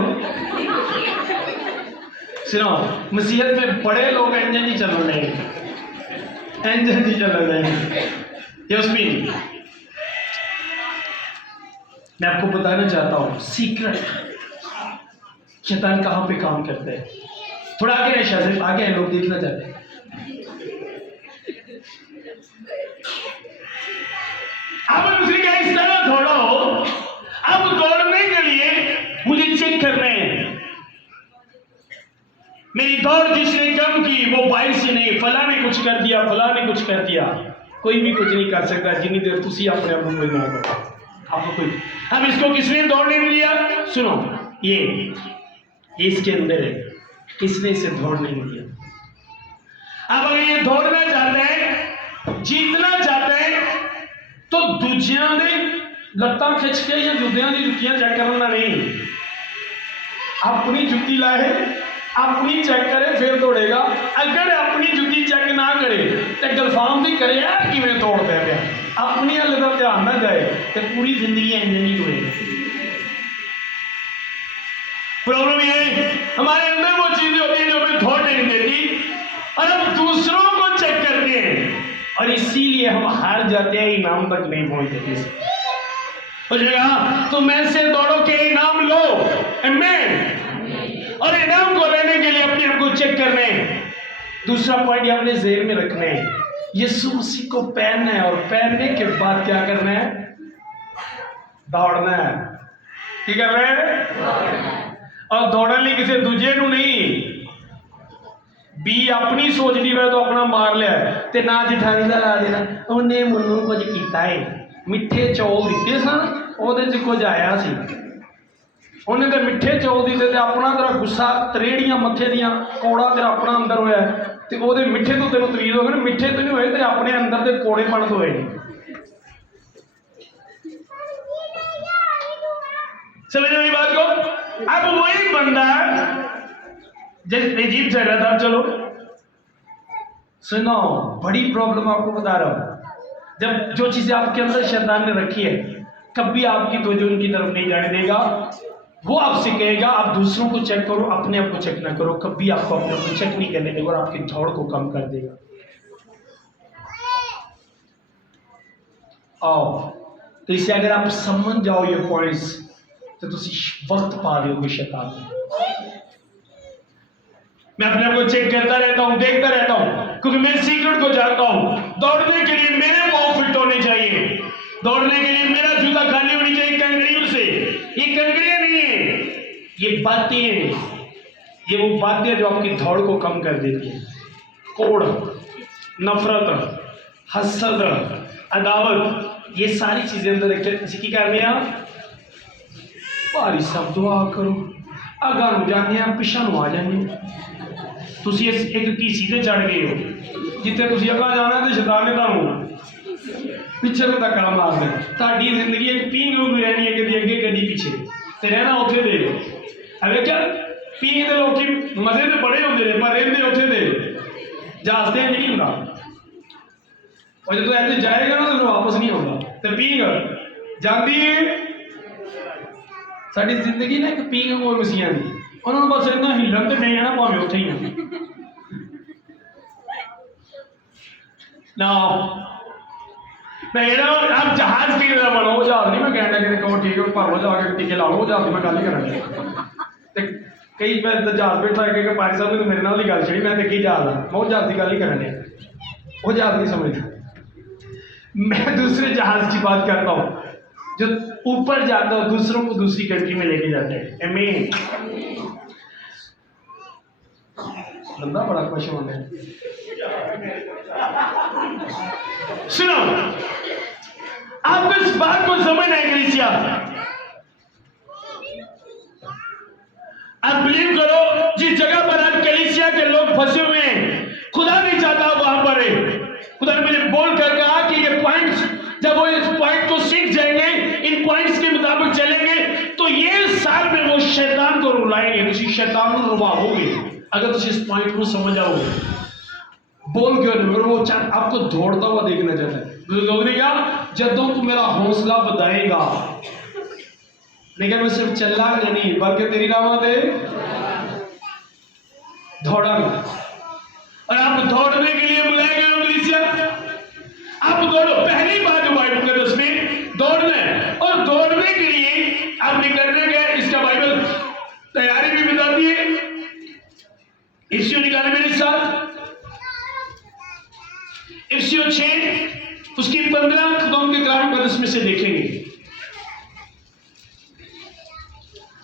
सुनो, मसीहत में बड़े लोग इंजन ही चल रहे हैं, इंजन ही चल रहे हैं। मैं आपको बताना चाहता हूं सीक्रेट शैतान कहां पे काम करते हैं। थोड़ा आगे है शायद, आगे है, लोग देखना चाहते हैं। अब दूसरी क्या इस तरह दौड़ो। अब दौड़ने के लिए मुझे चेक करना है मेरी दौड़ जिसने कम की वो बाइक से नहीं, फला ने कुछ कर दिया, कोई भी कुछ नहीं कर सकता जितनी देर तुसी अपने आप को ना करो। आपको कोई हम इसको किसने दौड़ने में लिया, सुनो ये इसके अंदर है, किसने इसे दौड़ने में लिया। अब अगर ये दौड़ना चाहता है, जीतना चाहता है तो दूजिया ने लत्तां खिंच के या जुद्दियां की जुत्तियां चेक करना नहीं, अपनी जुत्ती लाए अपनी चेक करे फिर दौड़ेगा। अगर अपनी जुत्ती चेक ना करे तो गलफाम भी करे किवें दौड़ता है, अपनी हल का ध्यान ना जाए तो पूरी जिंदगी इंज नहीं दौड़ेगी। प्रॉब्लम ये हमारे अंदर वो चीजें होती है जो हमें दौड़ने नहीं देती और हम दूसरों को चेक करते हैं और इसीलिए हम हार जाते हैं, इनाम तक नहीं पहुंचते। तुम ऐसे दौड़ो के इनाम लो, आमीन। और इनाम को लेने के लिए अपने आप को चेक करने। दूसरा पॉइंट अपने जेब में रखने, यीशु मसीह को पहनना है और पहनने के बाद क्या करना है, दौड़ना है। ठीक है और दौड़ने किसी दूजे को नहीं, बी अपनी सोच ली है तो अपना मार लिया ते ना जिठानी का ला देना, उन्हें मनु कुछ किया है, मिठे चौल दिते सन ਉਹਦੇ ਚ कुछ आया सी, उन्हें तो मिठे चौल दिते ते अपना तेरा गुस्सा तरेड़ियां मत्थे दियां कौड़ा तेरा अपना अंदर होया ते ਤੇ ਉਹਦੇ ਮਿੱਠੇ ਤੋਂ ਤੈਨੂੰ ਤਵੀਰ ਹੋਵੇ ਨਾ, ਮਿੱਠੇ ਤੋਂ ਨਹੀਂ ਹੋਏ, ਤੇਰੇ ਆਪਣੇ ਅੰਦਰ ਦੇ ਕੋੜੇਪਣ ਤੋਂ ਹੋਏ ਨੇ। समझ मेरी बात को? अब वही बंदा जैसे इजिप्ट चल रहा था, चलो सुनो, बड़ी प्रॉब्लम आपको बता रहा हूं। जब जो चीजें आपके अंदर शैतान ने रखी है, कभी आपकी तवज्जो उनकी तरफ नहीं जाने देगा। वो आपसे कहेगा आप दूसरों को चेक करो, अपने आप को चेक ना करो। कभी आपको अपने आप को चेक नहीं करने देगा और आपकी दौड़ को कम कर देगा। आओ, तो इसे अगर आप समझ जाओ ये पॉइंट्स, तो तुम वक्त पा रहे हो शैतान में। मैं अपने आप को चेक करता रहता हूं, देखता रहता हूं, क्योंकि मैं सीक्रेट को जानता हूं। दौड़ने के लिए मेरे पांव फिट होने चाहिए, दौड़ने के लिए मेरा जूता खाली होनी चाहिए कंकड़ियों से। ये कंकड़ियां नहीं है, ये बातें हैं। ये वो बातें जो आपकी दौड़ को कम कर देती है। कोड़, नफरत, हसद, अदावत, ये सारी चीजें अंदर रखते की करनी है। भारी सब दुआ करो, अगा जाने पिछा आ जाने। तुसी एक कीसी ते चढ़ गए हो, जिथे तुसी अगा जाना तो शैतान ने तुहानू पिछे तो धक्का मार देना। ताड़ी जिंदगी एक पींग वांगू रहनी है, कभी अगे कभी पीछे, ते रहना उत्थे दे। अबे क्या पींग दे लोकी मजे ते बड़े होंदे ने, पर रहंदे उत्थे दे, जहाज ते नहीं हुंदा। और जो ऐसे जाएगा ना तो वापस नहीं आउंदा। ते पींग जांदी है। साडी जिंदगी ना एक पींग कोल मसीहा दी, उन्होंने बस इतना हिलन तो नहीं है ना, भावें उत्थे ही है ना। नहीं ना, आप जहाज की तरह बनो, जहाज नहीं मैं कहना कि कहो ठीक है भर लो जाके टीके ला लो, जहाज मैं गल ही करनी। कई मैं जहाज बैठा कि पाकिस्तान साहब ने मेरे नाल ही गल छड़ी, मैं देखी जहाज है, मैं जहाज की गल ही करनी, वो जहाज नहीं समझता। मैं दूसरे जहाज की बात करता हूँ जो ऊपर जाता है, दूसरों को दूसरी कंट्री में लेके जाते हैं। आमीन। बंदा बड़ा खुश हो गया। सुनो, आपको इस बात को समझना है कलीसिया। आप बिलीव करो, जिस जगह पर आज कलीसिया के लोग फंसे हुए हैं, खुदा नहीं चाहता वहां पर है। खुदा ने मुझे बोल कर कहा कि ये पॉइंट्स, जब वो इस पॉइंट को सीख जाएंगे, इन पॉइंट्स के मुताबिक चलेंगे, तो ये साल में वो शैतान को रुलाएंगे। तुम शैतान को रुलाओगे अगर तुम इस पॉइंट को समझ आओगे। बोल क्यों नहीं, वो आपको दौड़ता हुआ देखना चाहता है। लोग ने कहा जदों तू मेरा हौसला बढ़ाएगा, लेकिन मैं सिर्फ चलांगा नहीं बल्कि तेरी राह दे दौड़ांगा। और आप दौड़ने के लिए बुलाए गए हो कलीसिया, आप दौड़ो। पहली बात जो बाइबल के दस में दौड़ना है, और दौड़ने के लिए आपने करना क्या है, इसका बाइबल तैयारी भी बताती है। इफ्सियों निकाले मेरे साथ, इफ्सियों 6 उसकी 15 खुदाम के कलाम का में से देखेंगे।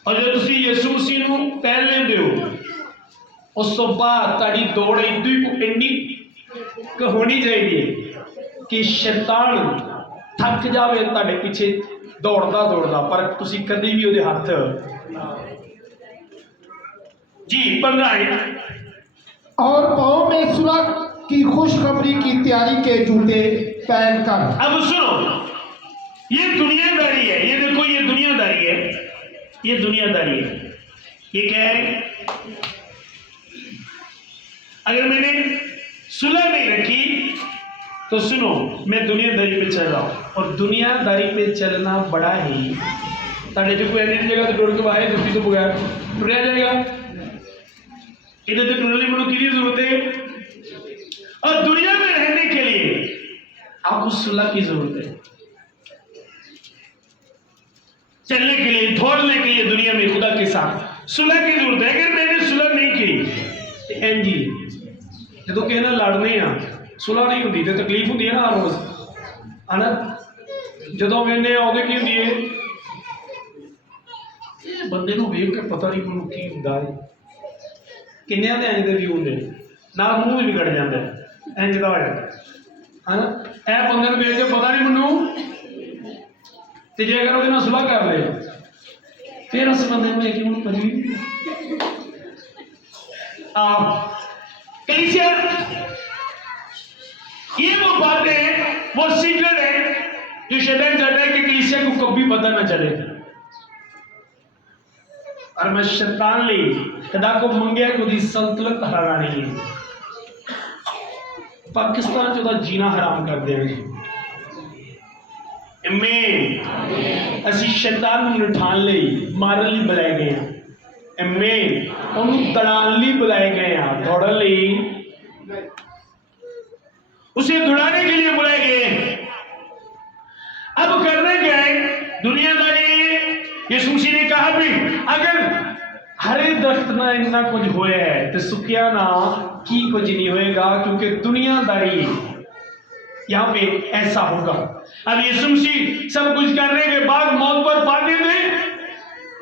और जो तुसी यीशु मसीह को पहन लेंदे हो, उस तो बाद ताड़ी दौड़ इन्नी होनी चाहिए कि शैतान थक जावे ताड़े पीछे दौड़दा दौड़दा, पर तुसी कभी भी उहदे हाथ जी 15। और पाँव में सुलह की खुशखबरी की तैयारी के जूते पहनकर। अब सुनो, ये दुनियादारी है, ये देखो ये दुनियादारी है, ये दुनियादारी है। ये क्या है, अगर मैंने सुलह नहीं रखी तो सुनो, मैं दुनियादारी पे चल रहा हूं, और दुनियादारी पे चलना बड़ा ही ताड़े जो कोई ऐसी जगह तो डोर के बाहर दुखी तो बगैर टुरिया जाएगा। इधर तो टूरने की जरूरत है, और दुनिया में रहने के लिए आपको सुलह की जरूरत है। चलने के लिए, दौड़ने के लिए दुनिया में खुदा के साथ सुलह की जरूरत है। अगर मैंने सुलह नहीं की एम जी जो कहना लड़ने आ सुलह नहीं होती तो तकलीफ होती है ना हर रोज, है ना। जो मैंने आदि की होती है, बंदे को वेख के पता नहीं मैं की होंदा है, किन्ने दे इंज दे व्यू होंदे ना, मुंह भी कट जाता है इंज दा हो जाता है ना। ए बंदे को वेख के पता नहीं मैनू, ते जे अगर ਉਹਦੇ ਨਾਲ सुलह कर ले फिर उस बंदे को लेके मुझे पता कलीसिया, ये वो बातें, वो सीक्रेट है जो शैतान चाहता है कि कलीसिया को कभी पता ना चले। और मैं शैतान ली कदा को मंगया को दी संतुलन हरानी है, पाकिस्तान चोदा जीना हराम कर देंगे। आमीन। असी शैतान ਨੂੰ ਨਿਠਾਣ ਲਈ ਮਾਰਨ ਲਈ ਬੁਲਾਏ ਗਏ ਆ। ਆਮੀਨ। ਉਹਨੂੰ ਦੜਾਉਣ ਲਈ बुलाए गए हैं, दौड़न ਲਈ, उसे दौड़ाने के लिए बुलाए गए। अब करने गए दुनियादारी। यीशु मसीह ने कहा भी अगर हरे दरख्त ना इतना कुछ होया है तो सुखिया ना की कुछ नहीं होएगा, क्योंकि दुनियादारी यहाँ पे ऐसा होगा। अब यीशु मसीह सब कुछ करने के बाद मौत पर पाते थे,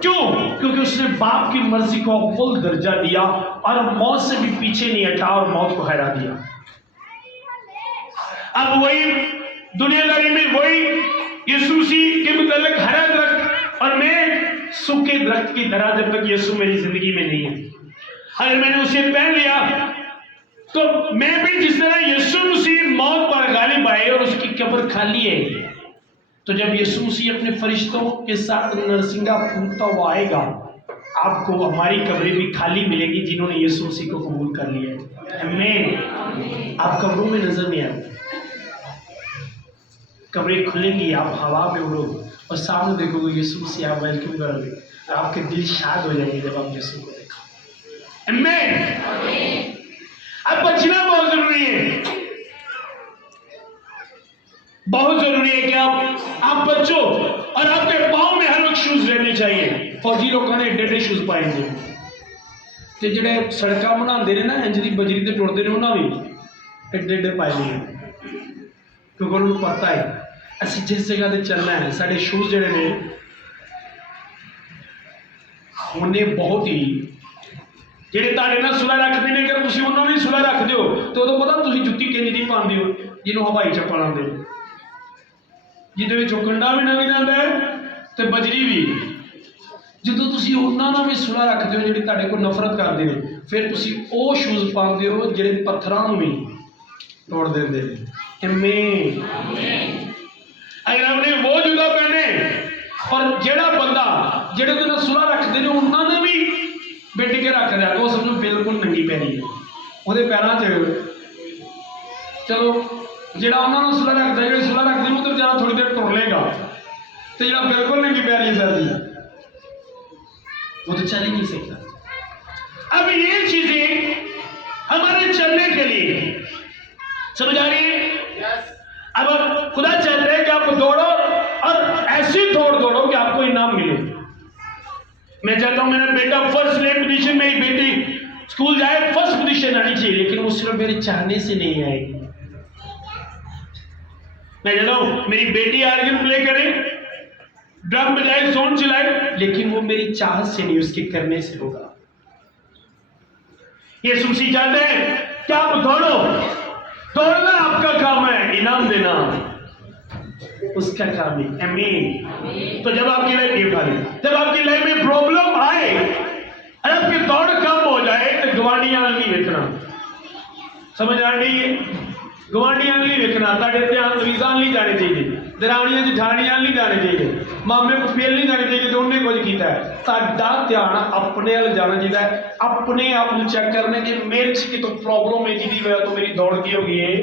क्यों? क्योंकि उसने बाप की मर्जी को अव्वल दर्जा दिया और मौत से भी पीछे नहीं हटा और मौत को हरा दिया। अब वही दुनियादारी में वही यीशु मसीह के मुताबिक हरा दरख्त और मैं सूखे दरख्त की तरह, जब तक यीशु मेरी जिंदगी में नहीं है, अगर मैंने उसे पहन लिया तो मैं भी जिस तरह यीशु मसीह मौत पर गालिब आए और उसकी कब्र खाली है, तो जब यीशु मसीह अपने फरिश्तों के साथ नरसिंगा फूंकता हुआ आएगा, आपको हमारी कब्रें भी खाली मिलेगी जिन्होंने यीशु मसीह को कबूल कर लिया है। आमीन। आप कब्रों में नजर नहीं आते, कब्रें खुलेंगी, आप हवा में उड़ोगे और सामने देखोगे यीशु मसीह, आप वेलकम करोगे और आपके दिल शाद हो जाएंगे जब आप यीशु को देखो। आमीन। अब बचना बहुत जरूरी है, बहुत जरूरी है कि आप बचो और आपके पाँव में हर वक्त शूज रहने चाहिए। फौजी लोगों ने एडे एडे शूज पाए थे, तो जोड़े सड़क बनाते हैं ना इंज की बजरी से टुरते हैं, उन्होंने भी एडे एडे पाए हैं, क्योंकि उन्होंने पता है असं जिस जगह से चलना है, साढ़े शूज जोड़े ने उन्हें बहुत ही ਜਿਹੜੇ ਤੁਹਾਡੇ ਨਾਲ ਸੁਲਾ ਰੱਖਦੇ ਨੇ, ਅਗਰ ਤੁਸੀਂ ਉਹਨਾਂ ਨੂੰ ਸੁਲਾ ਰੱਖਦੇ ਹੋ ਤੇ ਉਦੋਂ ਪਤਾ ਤੁਸੀਂ ਜੁੱਤੀ ਕਿੰਨੀ ਦੀ ਪਾਉਂਦੇ ਹੋ, ਜਿਹਨੂੰ ਹਵਾਈ ਚੱਪਲ ਆਉਂਦੇ, ਜਿਹਦੇ ਵਿੱਚੋਂ ਕੰਡਾ ਵੀ ਲੰਘ ਜਾਂਦਾ ਹੈ ਤੇ ਬਜਰੀ ਵੀ। ਜਦੋਂ ਤੁਸੀਂ ਉਹਨਾਂ ਨਾਲ ਵੀ ਸੁਲਾ ਰੱਖਦੇ ਹੋ ਜਿਹੜੇ ਤੁਹਾਡੇ ਕੋਲ ਨਫ਼ਰਤ ਕਰਦੇ ਨੇ, ਫਿਰ ਤੁਸੀਂ ਉਹ ਸ਼ੂਜ਼ ਪਾਉਂਦੇ ਹੋ ਜਿਹੜੇ ਪੱਥਰਾਂ ਨੂੰ ਵੀ ਤੋੜ ਦਿੰਦੇ ਨੇ। ਆਮੀਨ। ਅਗਰ ਆਪਣੇ ਉਹ ਜੁੱਤਾ ਪਹਿਨੇ और ਜਿਹੜਾ ਬੰਦਾ ਜਿਹੜੇ ਉਹਦੇ ਨਾਲ ਸੁਲਾ ਰੱਖਦੇ ਨੇ ਉਹਨਾਂ ਨੇ ਵੀ बिट के रख दिया, वो समझो बिल्कुल नंगी पैरी है, वो पैरों च चलो जोड़ा उन्होंने सुला रखता है, जो सुला रखते हैं वो तो बेचारा थोड़ी देर टुर लेगा, तो जो बिल्कुल नंगी पैरी है वो तो चल ही नहीं सकता। अब ये चीजें हमारे चलने के लिए समझ आ रही है। अब खुदा चाहता है कि आप दौड़ो और ऐसी दौड़ो कि आपको इनाम मिले। मैं चाहता हूं मेरा बेटा फर्स्ट रेट पोजीशन, मेरी बेटी स्कूल जाए फर्स्ट पोजीशन आनी चाहिए, लेकिन वो सिर्फ मेरे चाहने से नहीं आएगी। मैं चाहता हूं मेरी बेटी आर्गन प्ले करे, ड्रम बजाए, सोन चलाए, लेकिन वो मेरी चाहत से नहीं, उसके करने से होगा। ये सुशी चाहते हैं कि आप दौड़ो, दौड़ना आपका काम है, इनाम देना उसका काम है। आमीन। तो जब आपकी लाइफ जब आपकी लाइफ में प्रॉब्लम आए और आपकी दौड़ कम हो जाए तो गवांडियां नहीं देखना, समझ आ रही है? गवांडियां नहीं देखना, ताड़े ध्यान रीजा नहीं जाने चाहिए, दरानियां जठानियां नहीं जाने चाहिए, मामे फुफेल नहीं जाने चाहिए तो उन्हें कुछ किया है। ताड़ा ध्यान अपने वाल जाना चाहिए, अपने आप को चेक करने की मेरे से कि तो प्रॉब्लम है जिसकी वजह तो मेरी दौड़ की होगी है।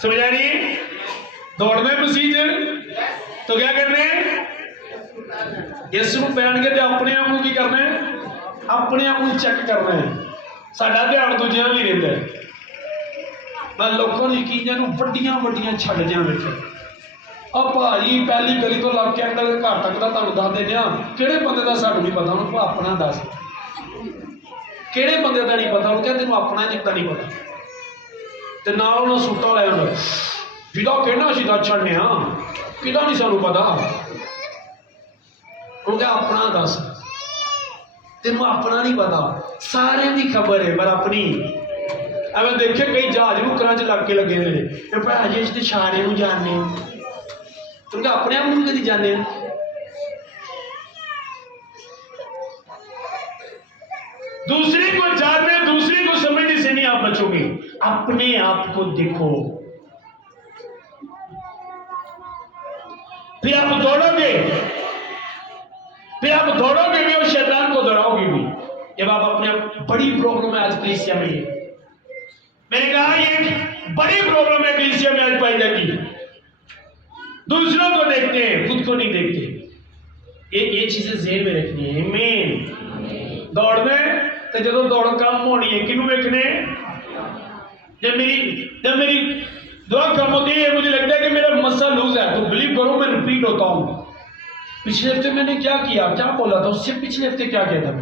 समझ आ रही है? दौड़ने मसीह तो क्या करना है? यीशु को पहन के अपने आप को की करना है, अपने आप को चेक करना है। साडा ध्यान दूजे नहीं रहिंदा, मैं लोगों की चीज़ों को वड्डियां वड्डियां छड्ड दियां वेख। अब भाजी पहली गली तो लग के अंदर घर तक का तुहानूं दस देने, किहड़े बंदे का सानूं नहीं पता, उन्होंने अपना दस, किहड़े बंदे का नहीं पता, उन्होंने क्या तेनों अपना जिता नहीं पता, तो नाल उन्होंने सूटा लै आंदा जिदा कहना असीं दस छड्डने किदा नहीं सानूं पता, उन्होंने अपना दस, तेनों अपना नहीं पता, सारे की खबर है पर अपनी। अब देखे कई जहाज मुकरां च लग के लगे हुए भाजी असीं ते सारे नूं जानने, क्योंकि अपने आप कभी जाने। दूसरे को जानने, दूसरे को समझने से नहीं आप बचोगे। अपने आप को देखो, फिर आप दौड़ोगे, भी और शैतान को दौड़ाओगे भी। जब आप अपने बड़ी प्रॉब्लम है आज कलीसिया में, मैंने कहा ये बड़ी प्रॉब्लम है कलीसिया में आज पाई जाती है। दूसरों को देखते हैं, खुद को नहीं देखते। ये चीजें ज़हन में रखनी है। आमीन। दौड़ने तो जो दौड़ कम होनी है किनू देखने। जब मेरी दुआ कम होती है, मुझे लगता है कि मेरा मसल लूज है, तो बिलीव करो मैं रिपीट होता हूँ। पिछले हफ्ते मैंने क्या किया, क्या बोला था, उससे पिछले हफ्ते क्या किया था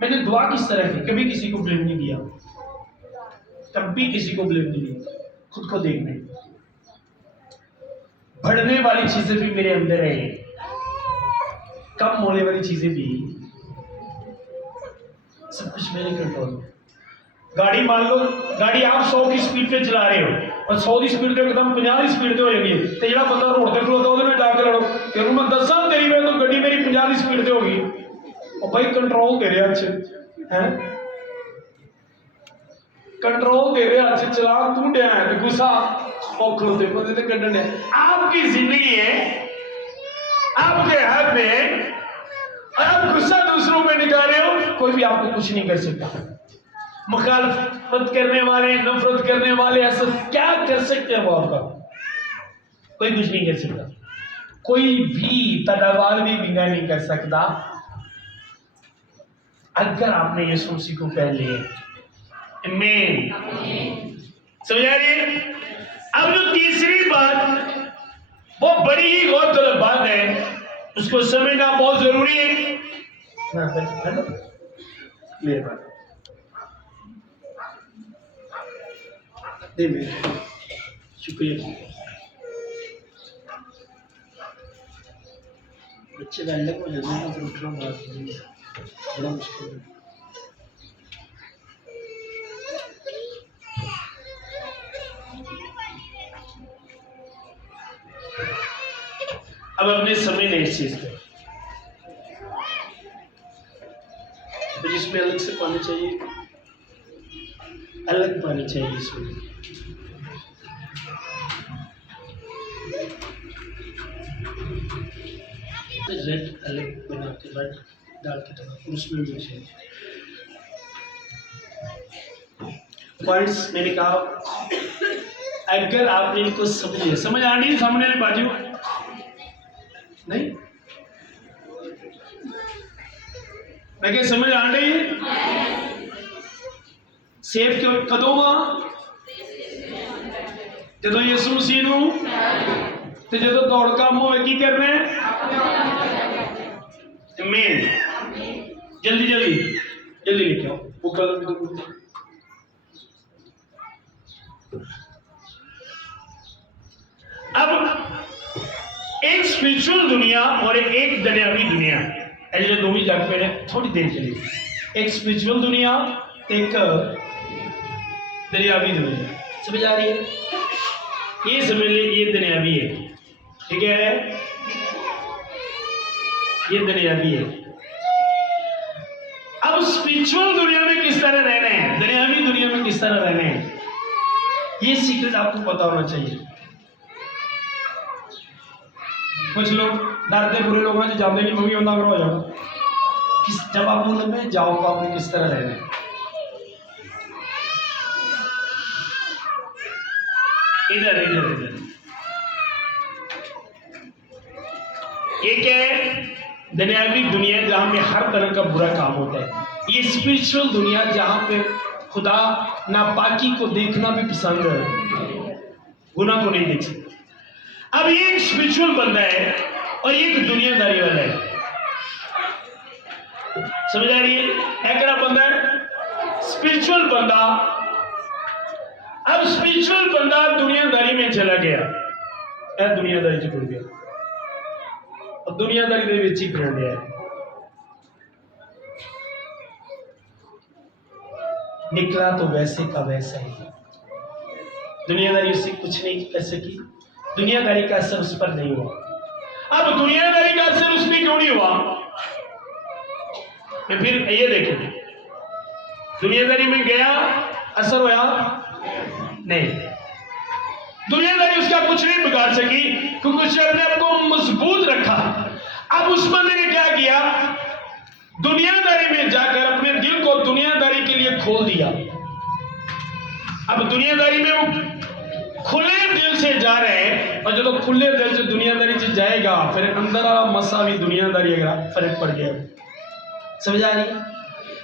मैंने दुआ किस तरह की, कभी किसी को ब्लेम नहीं किया, कभी किसी को ब्लेम नहीं किया। खुद को देखने, बढ़ने वाली चीजें भी मेरे अंदर है, कम होने वाली चीजें भी, सब कुछ मेरे कंट्रोल में। गाड़ी मान लो, गाड़ी आप 100 की स्पीड पे चला रहे हो और 100 की स्पीड पे एकदम 50 की स्पीड पे हो जाएगी, तो जो बंदा रोड पे खलोता ਉਹਦੇ ਨਾਲ ਜਾ ਕੇ ਲੜੋ ਕਿ मैं दसा तेरी में तो ਗੱਡੀ मेरी 50 की स्पीड पे होगी। और भाई कंट्रोल तेरे हाथ च है, कंट्रोल तेरे हाथ च, चला तू दिया है तो गुस्सा और खलोते बंदे ते कड्ढण है। आपकी जिंदगी है आपके हाथ में, और आप गुस्सा दूसरों पे निकाल रहे हो, कोई भी आपको कुछ नहीं कर सकता। मुखालफत करने वाले, नफरत करने वाले, ऐसा क्या कर सकते हैं वो आपका, कोई कुछ नहीं कर सकता। कोई भी तलवार भी विंगा नहीं कर सकता अगर आपने यीशु मसीह को पहन लिया। आमीन। समझ आ रही है। अब जो तीसरी बात, वो बड़ी ही गौरतलब बात है, उसको समझना बहुत जरूरी है ना। ले बात दे मेरे, शुक्रिया। बच्चे का अलग हो जाना है, फिर उठ रहा हूँ, बड़ा मुश्किल है। अब अपने समय नहीं इस चीज को, तो जिसमें अलग से पानी चाहिए, अलग पानी चाहिए इसमें। रेड अलग बना के रेड डाल के डाल, उसमें भी चाहिए पॉइंट्स। मैंने कहा अगर आपने इनको समझ लिया, समझ आ रही सामने वाले बाजू नहीं, मैं क्या समझ आ रही है। सेफ क्यों कदों जो यीशु मसीह नूं ते जो दौड़ काम होवे की करना है। आमीन। जल्दी जल्दी जल्दी लिखे आओ वो कलम भी तो। अब एक स्पिरिचुअल दुनिया और एक दुनियावी दुनिया, ऐसे दो ही जग पे थोड़ी देर के लिए। एक स्पिरिचुअल दुनिया, एक दुनियावी दुनिया। समझ आ रही है। ये समझ ले, ये दुनियावी है, ठीक है, ये दुनियावी है। अब स्पिरिचुअल दुनिया में किस तरह रहना है, दुनियावी दुनिया में किस तरह रहना है, ये सीक्रेट आपको पता होना चाहिए। कुछ लोग डरते, बुरे लोग हैं जो जानते नहीं, मम्मी बंदा हो जाओ किस, जब आप उनमें जाओ तो आपने किस तरह रहना है। इधर इधर इधर ये क्या है, दुनियावी दुनिया जहां पे हर तरह का बुरा काम होता है। ये स्पिरिचुअल दुनिया जहां पे खुदा नापाकी को देखना भी पसंद है, गुनाह को नहीं देख सकता। अब ये एक स्पिरिचुअल बंदा है और ये एक दुनियादारी वाला है। समझ आ रही है। एक बंदा है स्पिरिचुअल बंदा। अब स्पिरिचुअल बंदा दुनियादारी में चला गया, दुनियादारी से जुड़ गया और दुनियादारी के विच ही फिर गया। निकला तो वैसे का वैसा ही, दुनियादारी उससे कुछ नहीं कर सकी, दुनियादारी का असर उस पर नहीं हुआ। अब दुनियादारी का असर उसमें क्यों नहीं हुआ, फिर ये देखो दुनियादारी में गया, असर होया नहीं। दुनियादारी उसका कुछ नहीं बिगाड़ सकी क्योंकि उसने अपने आप को मजबूत रखा। अब उस बंदे ने क्या किया, दुनियादारी में जाकर अपने दिल को दुनियादारी के लिए खोल दिया। अब दुनियादारी में वो खुले दिल से जा रहे हैं, और जो खुले दिल से दुनियादारी से जाएगा फिर अंदर वाला मसा भी दुनियादारी का फर्क पड़ गया। समझ आ रही?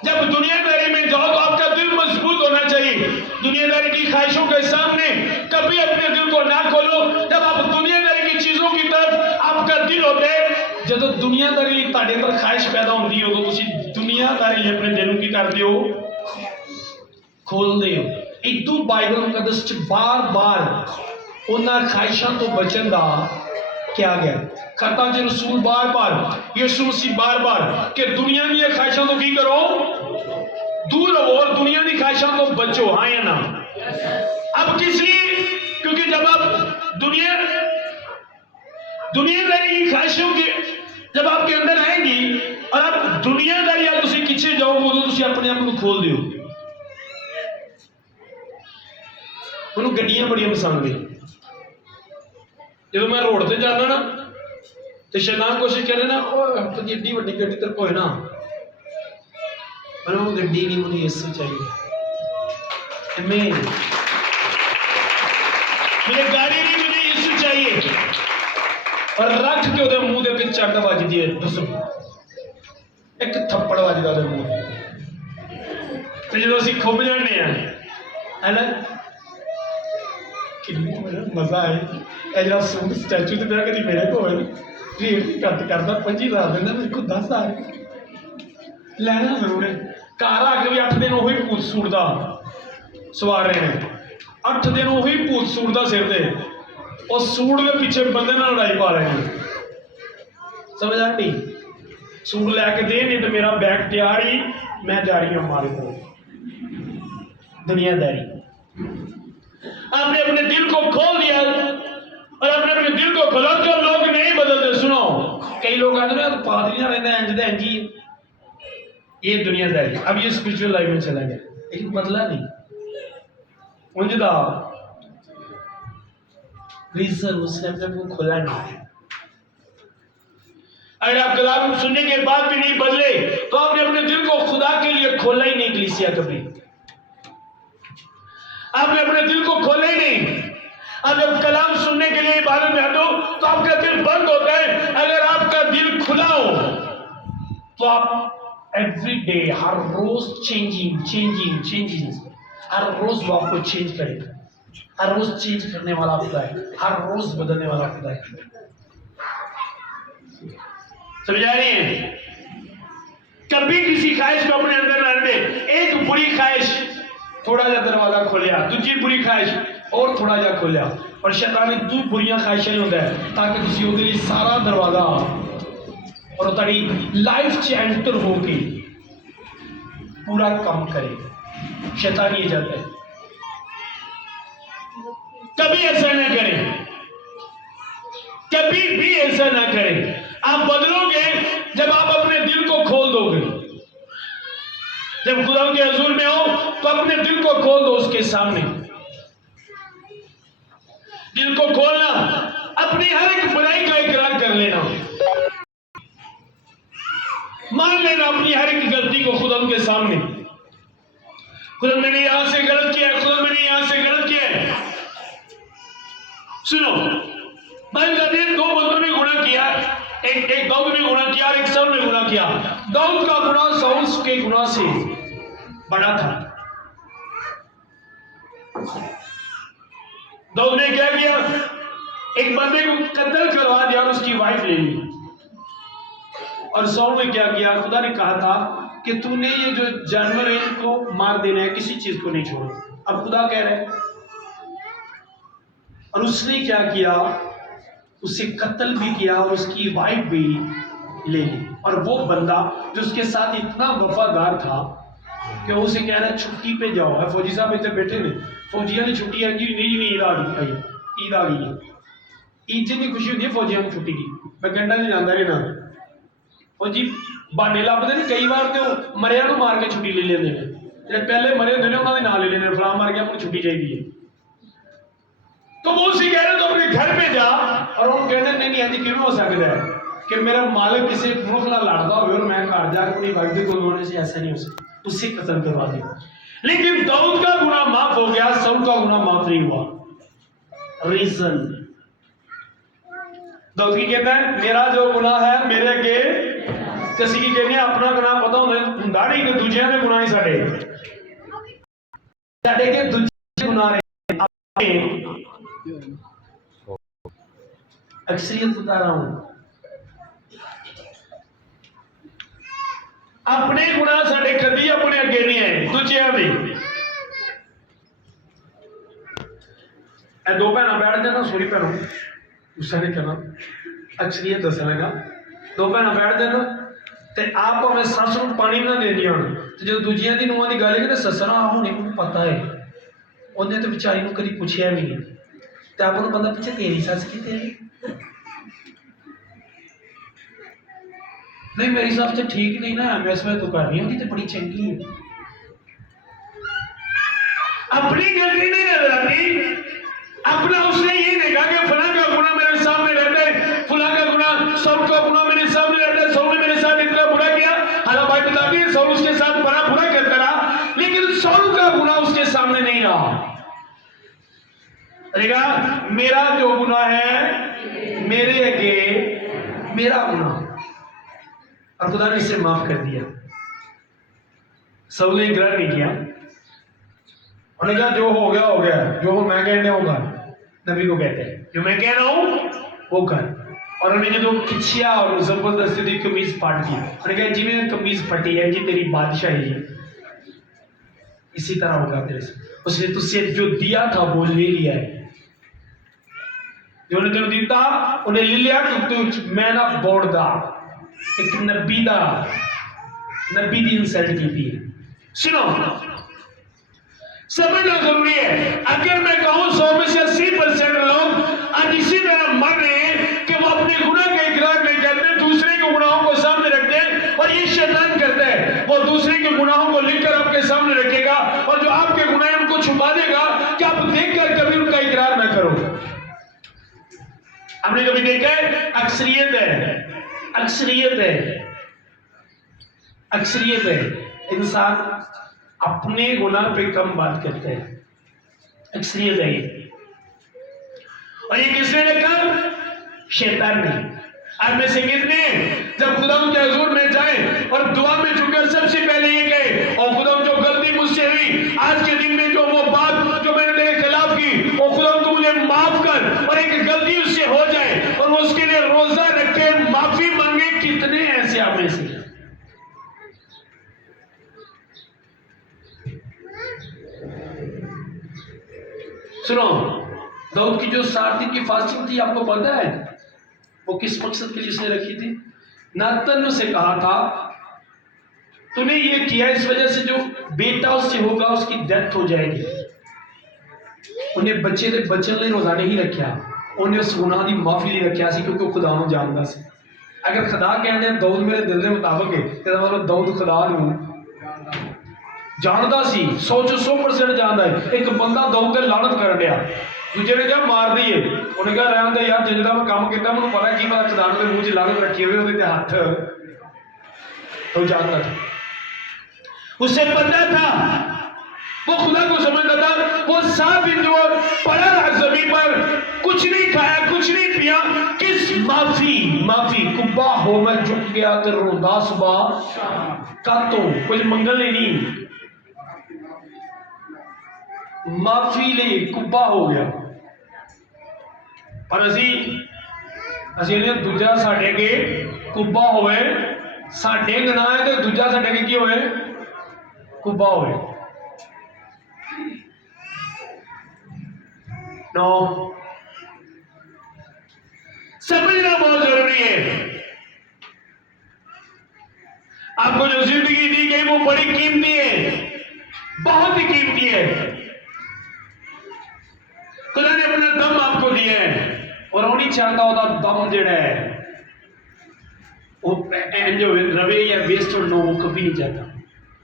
जब दुनियादारी में जाओ तो आपका दिल मजबूत होना चाहिए। दुनियादारी की ख्वाहिशों के सामने कभी अपने दिल को ना खोलो। जब आप दुनियादारी की चीजों की तरफ आपका दिल होता है, जब दुनियादारी ਤੁਹਾਡੇ ਅੰਦਰ ख्वाहिश पैदा होती हो तो ਤੁਸੀਂ दुनियादारी अपने दिल की करते हो, खोलते हो। इदू बाइबल मुकद्दस च बार-बार उन्हां ख्वाहिशां तो बचन दा क्या गया। खतां च रसूल बार-बार, यीशु मसीह बार-बार कि दुनिया दी ख्वाहिशां तो की करो, दूर रहो और दुनिया की ख्वाहिशां तो बचो। हाँ या ना? अब किस लिए? क्योंकि जब आप दुनियादारी की ख्वाहिशों के जब आपके अंदर आएंगी और आप दुनियादारी या तुसी पीछे जाओगे तो तुसी अपने आप को खोल दियो। मैनूं गड्डियां बड़ियां पसंद ने। जो मैं रोड से जाना ना तो शैतान कोशिश करे ना, तो एड्डी वड्डी गड्डी तेरे को है ना, मैंने वो गड्डी नहीं, मुझे यीशु चाहिए। आमीन। मुझे गाड़ी नहीं, मुझे यीशु चाहिए। और रख के ਉਹਦੇ ਮੂੰਹ ਦੇ ਵਿੱਚ ਚੱਟ ਵੱਜਦੀ ਹੈ, ਦੱਸੋ ਇੱਕ ਥੱਪੜ ਵੱਜਦਾ ਉਹਦੇ ਮੂੰਹ ਤੇ ਜਦੋਂ ਅਸੀਂ ਖੁੱਭ ਜਾਂਦੇ ਆ ਹੈ ਨਾ, ਕਿੰਨੀ ਮਜ਼ਾ ਆਏ। ਇਹ ਜਿਹੜਾ ਸੂਟ ਸਟੈਚੂ ਤੇ ਪਿਆ ਕਦੀ ਮੇਰੇ ਕੋਲ ਰੇਟ ਘੱਟ ਕਰਦਾ 25,000 ਦਿੰਦਾ, ਮੇਰੇ ਕੋਲ 10,000 ਲੈਣਾ ਜ਼ਰੂਰ ਹੈ। ਘਰ ਆ ਕੇ ਵੀ 8 ਦਿਨ ਉਹੀ ਭੂਤ ਸੂਟ ਦਾ ਸਵਾਰ ਰਹੇ ਨੇ, 8 ਦਿਨ ਉਹੀ ਭੂਤ ਸੂਟ ਦਾ ਸਿਰ ਤੇ, और सूट के पीछे बंदे ना लड़ाई पा रहे हैं। समझ आ रही? सूट लैके दे, नहीं तो मेरा बैग तैयार ही, मैं जा रही हूं हमारे को। दुनियादारी। आपने अपने दिल को खोल दिया और आपने अपने दिल को खोला तो लोग नहीं बदलते। सुनो, कई लोग आते हैं तो पादरियां रहते हैं इंज इंजी, ये दुनियादारी। अब ये स्पिरिचुअल लाइफ में चला गया, लेकिन बदला नहीं। उंजदा रीजन उसने अपने को खोला नहीं है। अगर आप कलाम सुनने के बाद भी नहीं बदले तो आपने अपने दिल को खुदा के लिए खोला ही नहीं। कलीसिया कभी आपने अपने दिल को खोला ही नहीं। अब जब कलाम सुनने के लिए इबादत में हटो तो आपका दिल बंद होता है। अगर आपका दिल खुला हो तो आप एवरी डे, हर रोज चेंजिंग, हर रोज वो आपको चेंज करेगा। हर रोज चेंज करने वाला खुदा है, हर रोज बदलने वाला खुदा है। समझ आ रही है? कभी किसी ख्वाहिश को अपने अंदर न रखते। एक बुरी ख्वाहिश, थोड़ा जा दरवाजा खोलिया, दूसरी बुरी ख्वाहिश और थोड़ा जा खोलिया, और शैतान ने दो बुरियां ख्वाहिशें होता है ताकि तुसी उसके लिए सारा दरवाजा और तारी लाइफ च एंटर होके पूरा काम करे। शैतान ये चाहता है। कभी ऐसा ना करें, कभी भी ऐसा ना करें। आप बदलोगे जब आप अपने दिल को खोल दोगे। जब खुदा के हुजूर में हो तो अपने दिल को खोल दो उसके सामने। दिल को खोलना, अपनी हर एक बुराई का इकरार कर लेना, मान लेना अपनी हर एक गलती को खुदा के सामने। खुदा मैंने यहां से गलत किया, खुदा मैंने यहां से गलत किया है। सुनो, बाइबल दो बंदों ने गुनाह किया, एक दाऊद ने गुनाह किया और एक शाऊल ने गुनाह किया। दाऊद का गुनाह शाऊल के गुनाह से बड़ा था। दाऊद ने क्या किया? एक बंदे को कत्ल करवा दिया और उसकी वाइफ ले ली। और शाऊल ने क्या किया? खुदा ने कहा था कि तूने ये जो जानवर है इनको मार देना है, किसी चीज को नहीं छोड़ो। अब खुदा कह रहा है, और उसने क्या किया? उसे कत्ल भी किया और उसकी वाइफ भी ले ली। और वो बंदा जो उसके साथ इतना वफादार था कि उसे कह रहा है छुट्टी पे जाओ। है फौजी साहब इतने बैठे ने, फौजियों ने छुट्टी है कि नहीं, ईद आ गई, ईद आ गई है। ईद जितनी खुशी होती है फौजियों की छुट्टी की, मैं कहना नहीं जानता कि ना फौजी बहाने लभदे ने। कई बार तो मरिया मार के छुट्टी ले लेंगे। ਜਿਹੜੇ ਪਹਿਲੇ ਮਰੇ ਹੁੰਦੇ ਨੇ ਉਹਨਾਂ ਦੇ ਨਾਂ ਲੈ ਲੈਣੇ, ਫਲਾਣਾ मर गया, मुझे छुट्टी चाहिए। तो वो उसी कह रहे तो अपने घर पे जा, और वो कहने नहीं ऐसी क्यों हो सकता है कि मेरा मालिक किसी मुल्क ना लड़ता हो और मैं घर जाकर अपनी वाइफ को होने से, ऐसा नहीं हो सकता, उससे कत्ल करवा दिया। लेकिन दाऊद का गुनाह माफ हो गया, शाऊल का गुनाह माफ नहीं हुआ। रीजन दाऊद की कहता है मेरा जो गुनाह है मेरे के किसी की कहने अपना गुनाह पता होता नहीं कि दूसरे ने गुनाह ही साडे के दूसरे गुनाह अक्सरियत बता रहा हूं, अपने गुनाह साडे कभी अपने अगे नहीं है, दूसरे में। दो भैन बैठ जाना, सॉरी भैनों गुस्सा नहीं करना, अक्सरियत दस लगा। दो भैन बैठ जाना ते आप भावें सस नूं पानी ना देनी हो, जो दूजिया की नूहां की गल है कि ससरा होने को पता है, उन्हें तो बेचारी को कभी पूछया भी नहीं, तो आप बंदा पूछे तेरी सस की तेरी नहीं, मेरी सस तो ठीक नहीं ना, मैं इस तो कर रही हूँ तो बड़ी चंगी है। अपनी गलती नहीं नजर आती, अपना उसने ये देखा कि फला का गुनाह मेरे सामने रहता है, फला का गुनाह, सब का गुनाह मेरे सामने रहता है, शाऊल ने मेरे साथ इतना बुरा किया। हालांकि भाई बताती है शाऊल उसके साथ बड़ा बुरा करता रहा, लेकिन शाऊल का गुनाह उसके सामने नहीं रहा। मेरा जो गुनाह है मेरे आगे मेरा गुनाह, और खुदा ने इसे माफ कर दिया। शाऊल ने इकरार नहीं किया, उन्होंने कहा जो हो गया, जो मैं कहने होगा, नबी को कहते हैं जो मैं कह रहा हूं वो कर। और उन्होंने जो खिंचिया और जबरदस्ती दी कमीज फाट दी, उन्होंने कहा जी मेरी कमीज फटी है जी, तेरी बादशाही है, इसी तरह होगा तेरे से। उसने तुझसे जो दिया था वो ले लिया है, जो उन्हें तेन दिता उन्हें ले लिया, तू मैन ऑफ गॉड दा एक नबी दी इंसल्ट की थी। सुनो समझना जरूरी है, अगर मैं कहूं 100 में से 80% लोग आज इसी तरह मर रहे हैं कि वो अपने गुनाह का इकरार नहीं करते, दूसरे के गुनाहों को सामने रखते हैं, और ये शैतान करता है, वो दूसरे के गुनाहों को लिखकर आपके सामने रखेगा, और जो आपके गुनाह उनको छुपा देगा कि आप देखकर कभी उनका इकरार ना करो। आपने कभी देखा है? अक्सरियत है इंसान अपने गुनाह पे कम बात करते हैं, अक्सरियत है ये। और ये किसने लिखा? शैतान ने। आप में से कितने जब खुदा के हुजूर में जाए और दुआ में झुककर सबसे पहले ये कहे, और खुदा जो गलती मुझसे हुई आज के दिन में, जो वो बात जो मैंने तेरे खिलाफ की, और खुदा तू मुझे माफ कर, और एक गलती उससे हो जाए और वो उसके लिए रोजा रखे, माफी मांगे। कितने ऐसे आप में से? सुनो, दाऊद की जो 7 दिन की फास्टिंग थी, आपको पता है वो किस मकसद के लिए उसने रखी थी? नातन से कहा था तूने ये किया इस वजह से जो बेटा उससे होगा उसकी डेथ हो जाएगी। उन्हें बच्चे दे बचन लिए रोजाने ही रखा, उन्हें उस गुनाह की माफी लिए रखा सी, क्योंकि खुदा ਨੂੰ ਜਾਣਦਾ ਸੀ। अगर खुदा कहते दाऊद मेरे दिल के मुताबिक है तो मतलब दाऊद खुदा ਨੂੰ जानता सी, 100% जानता है। एक बंदा दाऊद ते लानत कर दिया, दूजे ने कहा मार दी है, उन्हें कहा रहन दे यार, जिंदा मैं काम किया मैं पता की पता खुदा के मुंह च लानत रखी हुई ਉਹਦੇ ਤੇ हथ, तो जानता था, उसे पता था, वो खुदा को समझता था। वो 7 दिन जो पड़ा रहा जमीन पर, कुछ नहीं खाया कुछ नहीं पिया, किस माफी कुब्बा हो मैं झुक गया तो रोंदा सुबह का, तो कुछ मंगल नहीं, माफी ले कुब्बा हो गया। पर असी दूजा साडे के कुब्बा होए, साडे गुनाह है तो दूजा साडे के की होए? कुब्बा होए। नो, समझना बहुत जरूरी है। आपको जो जिंदगी दी गई वो बड़ी कीमती है, बहुत ही कीमती है। खुदा ने अपना दम आपको दिया है, और वो नहीं चाहता होता दम जड़ा है वो जो रवे या वेस्ट और नो, वो कभी नहीं चाहता।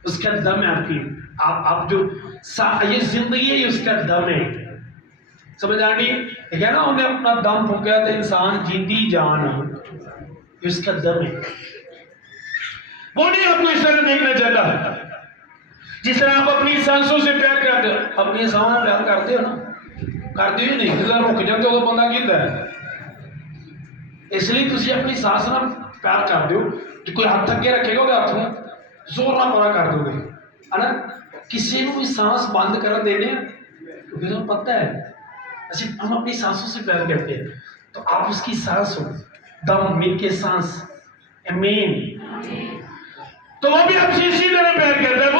उसका दम है आपकी आप जो ये जिंदगी है, ये उसका दम है। समझ आ रही है? ठीक है ना, उन्हें अपना दम फूका तो इंसान जिंदी जान ये उसका दम है। वो नहीं आपको इस तरह देखना चाहता जिस तरह आप अपनी सांसों से प्यार करते हो। अपनी सांसों प्यार करते हो ना, करते हो नहीं, जो रुक जाते हो बंदा गिरता है। इसलिए तुम अपनी सांस ना प्यार कर दो कि कोई हाथ अगे रखेगा वो हाथ में जोर ना पूरा कर दोगे, है ना। किसी को भी सांस बंद कर देने क्योंकि तुम्हें पता है हम अपनी सांसों से प्यार करते हैं, तो आप उसकी सांस हो, दम मिलके सांस, आमीन। तो वो भी आपसे इसी तरह प्यार करता है।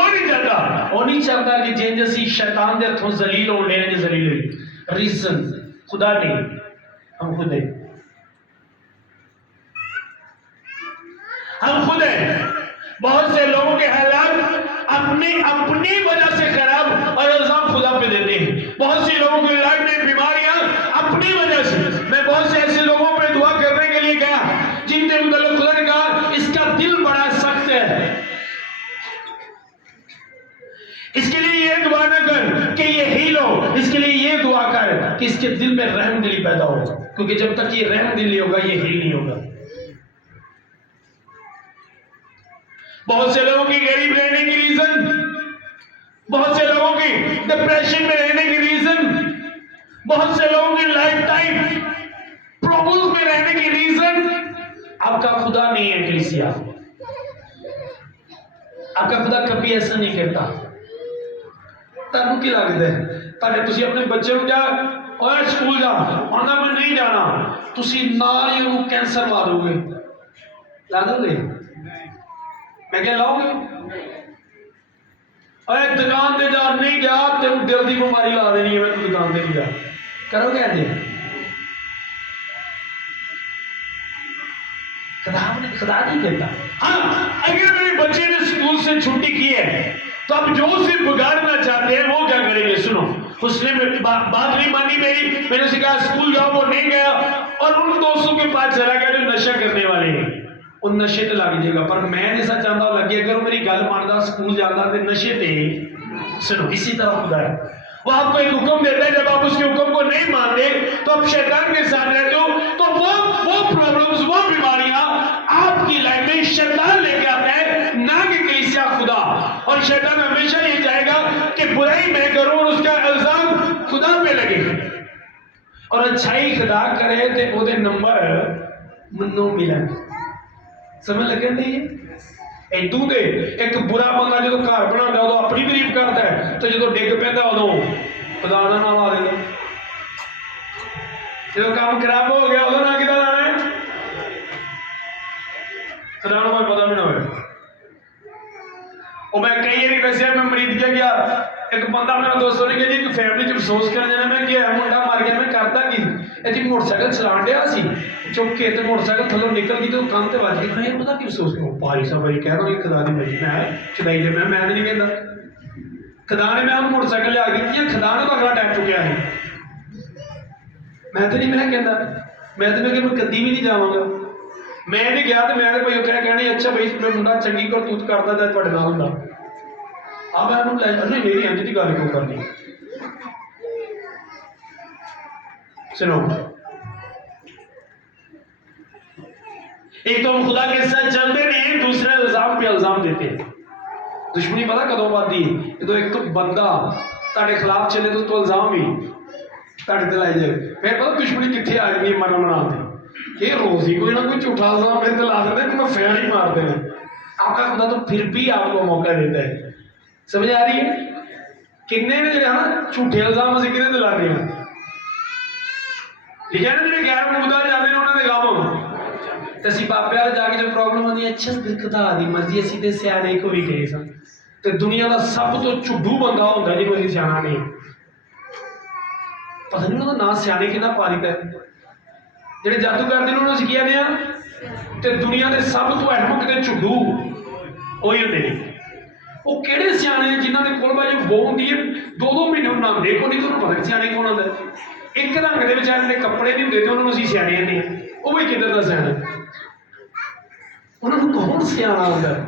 वो नहीं चाहता कि जिन जैसी शैतान के हथों जलील हो लेने के जलील रीजन खुदा नहीं, हम खुद है, हम खुद है। बहुत से लोगों के हालात अपनी वजह से खराब और इल्जाम खुदा पे देते हैं। बहुत सी लोगों की लाइफ में बीमारियां अपनी वजह से। मैं बहुत से ऐसे लोगों पे दुआ करने के लिए गया जिनके मतलब खुदा ने कहा इसका दिल बड़ा सख्त है, इसके लिए ये दुआ न कर कि ये हील हो, इसके लिए ये दुआ कर कि इसके दिल में रहम दिली पैदा हो, क्योंकि जब तक ये रहम दिली होगा ये हील नहीं होगा। बहुत से लोगों की गरीब रहने की रीजन, बहुत से लोगों की डिप्रेशन में रहने की रीजन, बहुत से लोगों की लाइफ टाइम प्रॉब्लम्स में रहने की रीजन आपका खुदा नहीं है। कलीसिया, आपका खुदा कभी ऐसा नहीं करता। ਤੁਹਾਨੂੰ ਕੀ ਲੱਗਦਾ ਤੁਹਾਡੇ ਤੁਸੀਂ ਆਪਣੇ ਬੱਚੇ ਨੂੰ ਜਾ ਓਏ ਸਕੂਲ ਜਾ ਆਉਂਦਾ ਮੈਂ ਨਹੀਂ ਜਾਣਾ, ਤੁਸੀਂ ਨਾਲ ਹੀ ਉਹਨੂੰ ਕੈਂਸਰ ਮਾਰੋਗੇ, ਲਾ ਦੋਗੇ? मैं क्या लाओगे? अरे दुकान पे जा नहीं जा, तेन दिल की बीमारी ला देनी है, मैं दुकान पे नहीं जा, करोगे ऐसे? खुदा नहीं कहता। हाँ, अगर मेरे बच्चे ने स्कूल से छुट्टी की है तो अब जो उसे बिगाड़ना चाहते हैं वो क्या करेंगे? सुनो, उसने बात नहीं मानी मेरी, मैंने उसे कहा स्कूल जाओ, वो नहीं गया और उन दोस्तों के पास चला गया जो नशा करने वाले हैं। उन नशे ते लग जाएगा, पर मैं नहीं सा चाहता लगे। अगर मेरी गल मानता स्कूल जाता तो नशे ते। सुनो, इसी तरह खुदा है, वो आपको एक हुक्म देता है, जब आप उसके हुक्म को नहीं मानते तो आप शैतान के साथ रहते हो, तो वो प्रॉब्लम्स, वो बीमारियां आपकी लाइफ में शैतान लेके आता है, ना कि कलीसिया खुदा। और शैतान हमेशा ये चाहेगा कि बुराई मैं करूं और उसका इल्जाम खुदा पे लगे, और अच्छाई खुदा करे तो वो नंबर मनो मिलन। समझ लगे नहीं? इदू दे एक बुरा बंदा जो घर बनाता उदो अपनी तारीफ करता है, तो जो डिग पैदा उदो खुदा का नाम आ देगा। जो काम खराब हो गया उदो ना किदा लाना है? खुदा को पता भी ना हो। मैं कई बार दसिया, मैं मरीज के गया, एक बंदा मेरा दोस्तों ने कहा जी फैमिली च अफसोस कर जाना। मैं क्या मुंडा मर गया, मैं करता की जी मोटरसाइकिल चलान दिया सी, चुप के तो मोटरसाइकिल थलों निकल गई तो कंध ते वज गई। मैं पता कि अफसोस करूं, भाई साहब भाई कह रहा खुदा दी मर्जी, मैं चलाई दे, मैं नहीं कहता। खुदा ने मैं मोटरसाइकिल लिया दी, खुदा ने तो अगला टाइम चुकया है, मैं तो नहीं, मैं कहता मैं कदी भी नहीं जावांगा। मैं नहीं गया तो मैं भाई उत्थे कहने अच्छा भाई मुंडा चंगी करतूत करता तो तुहाडे नाल हुंदा आ, मैं नहीं मेरी इंज की गल क्यों करनी। सुनो, एक तो हम खुदा के साथ चलते नहीं, दूसरे इल्जाम पे इल्जाम देते हैं। दुश्मनी पता कदों बनती है? जो एक बंदा तुहाडे खिलाफ चले तो इल्जाम ही तुहाडे ते लाई जाए, फिर पता दुश्मनी कित्थे आ जाती है? मरण मनाते ये रोज ही कोई ना कोई झूठा इल्जाम मेरे ते ला देते, मैं फैन ही मारते हैं। आपका खुदा तो फिर भी आपको मौका देता है। समझ आ रही है? किन्ने ने जो है झूठे इल्जाम असं कि लाने हैं, लिखा ना जो गैर मुकदा जाते हैं उन्होंने काम तो असं बाबे वाले जाके जो प्रॉब्लम आती है, अच्छा फिर खुदा दी मर्जी असीं ते सियाने को भी गए सन, तो दुनिया का सब तो झुड्डू बंदा होता है जिन्होंने सियाना नहीं, पता नहीं उन्होंने ना सियाने कि पारित है, जो जादू करते हैं उन्होंने सिखिया ने, तो दुनिया के सब तो अहमक के झुड्डू वही होते हैं। वो किहड़े सियाने जिन्होंने कोल भाई बो होंदी है, 2-2 महीने नहाते को नहीं, तो उन्होंने पता सियाने कौन आता है? एक रंग के बेचारे ने कपड़े नहीं होंगे तो उन्होंने असीं सियाने नहीं, वो भी किधर का सियाना, उन्होंने कौन सियाना होता है?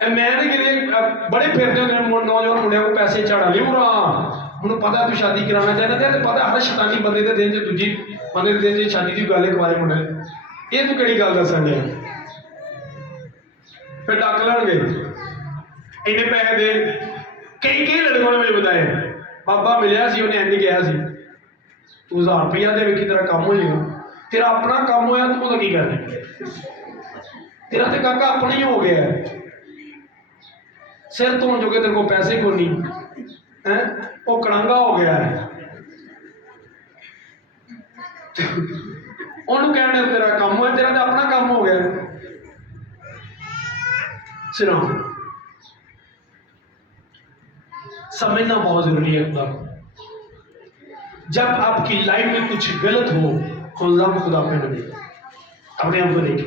मैं बड़े फिरते होंगे नौजवान मुंडिया को पैसे चढ़ा लियो उन्होंने पता तू शादी कराना चाहता तो पता हर शैतानी बंदे के दिन च दूजी बंदे के दिन च शादी की गल कुआरे मुंडे ये तू किहड़ी गल दसन दिया फिर डक लड़गे इन्ने पैसे दे कई लड़कों ने मुझे बताया बाबा मिलिया सी उन्हें इंज कहा सी तू 1000 रुपया दे वेखी तेरा काम हो जाएगा तेरा अपना काम होया तू तो की करना तेरा तो काका अपना ही हो गया है सिर धोन जोगे तेरे को पैसे को नहीं है वो कड़ांगा हो गया है उन्होंने कहना तेरा काम है तेरा तो अपना काम हो गया है सुनो समझना बहुत जरूरी है खुदा जब आपकी लाइफ में कुछ गलत हो खुदा पे न देखे अपने आप को देखे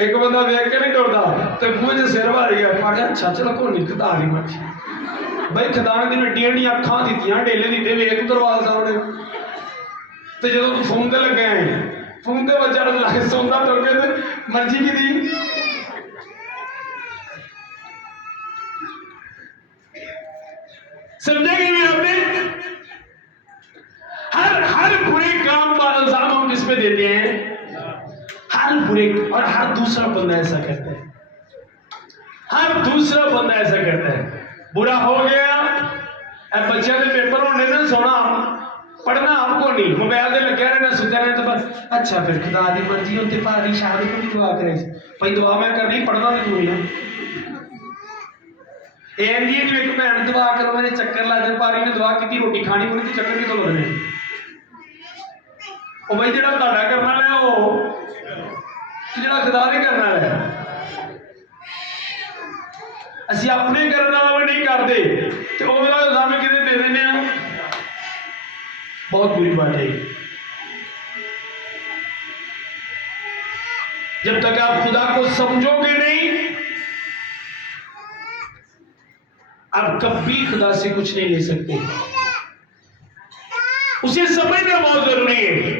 एक बंदा देख के नहीं टुरदा तो मुंह च सिर भर गया आखिया अच्छा चलो कोई नहीं खदा नहीं मर्जी भाई खदाने दिन एड्डियां अखां दित्तियां डेले दिते वेख दरवाल सामने तो जो तू फोन ते लगे आए फोन ते बच्चा लाके सोंदा टुर के ते मर्जी की दी समझेंगे भी आपने हर बुरे काम का इल्जाम हम किस पे देते हैं हर बुरे और हर दूसरा बंदा ऐसा करता है हर दूसरा बंदा ऐसा करता है बुरा हो गया बच्चे के पेपर होने ना सोना पढ़ना आपको नहीं मोबाइल से लगे रहना सुते रहना तो बस अच्छा फिर खुदा दी मर्जी होती भारी शादी को भी दुआ करे भाई दुआ मैं करनी पढ़ना भी तू नहीं एक भैन दुआ करो मेरे चक्कर ला दे भारी ने दुआ की रोटी खानी पूरी तो चक्कर भी तो लगने भाई जो करना है वो जो खुदा नहीं करना है असी अपने करने वाला भी नहीं करते तो वो इल्जाम कितने दे देने बहुत बुरी बात है जब तक आप खुदा को समझोगे नहीं आप कभी खुदा से कुछ नहीं ले सकते उसे समझना बहुत जरूरी है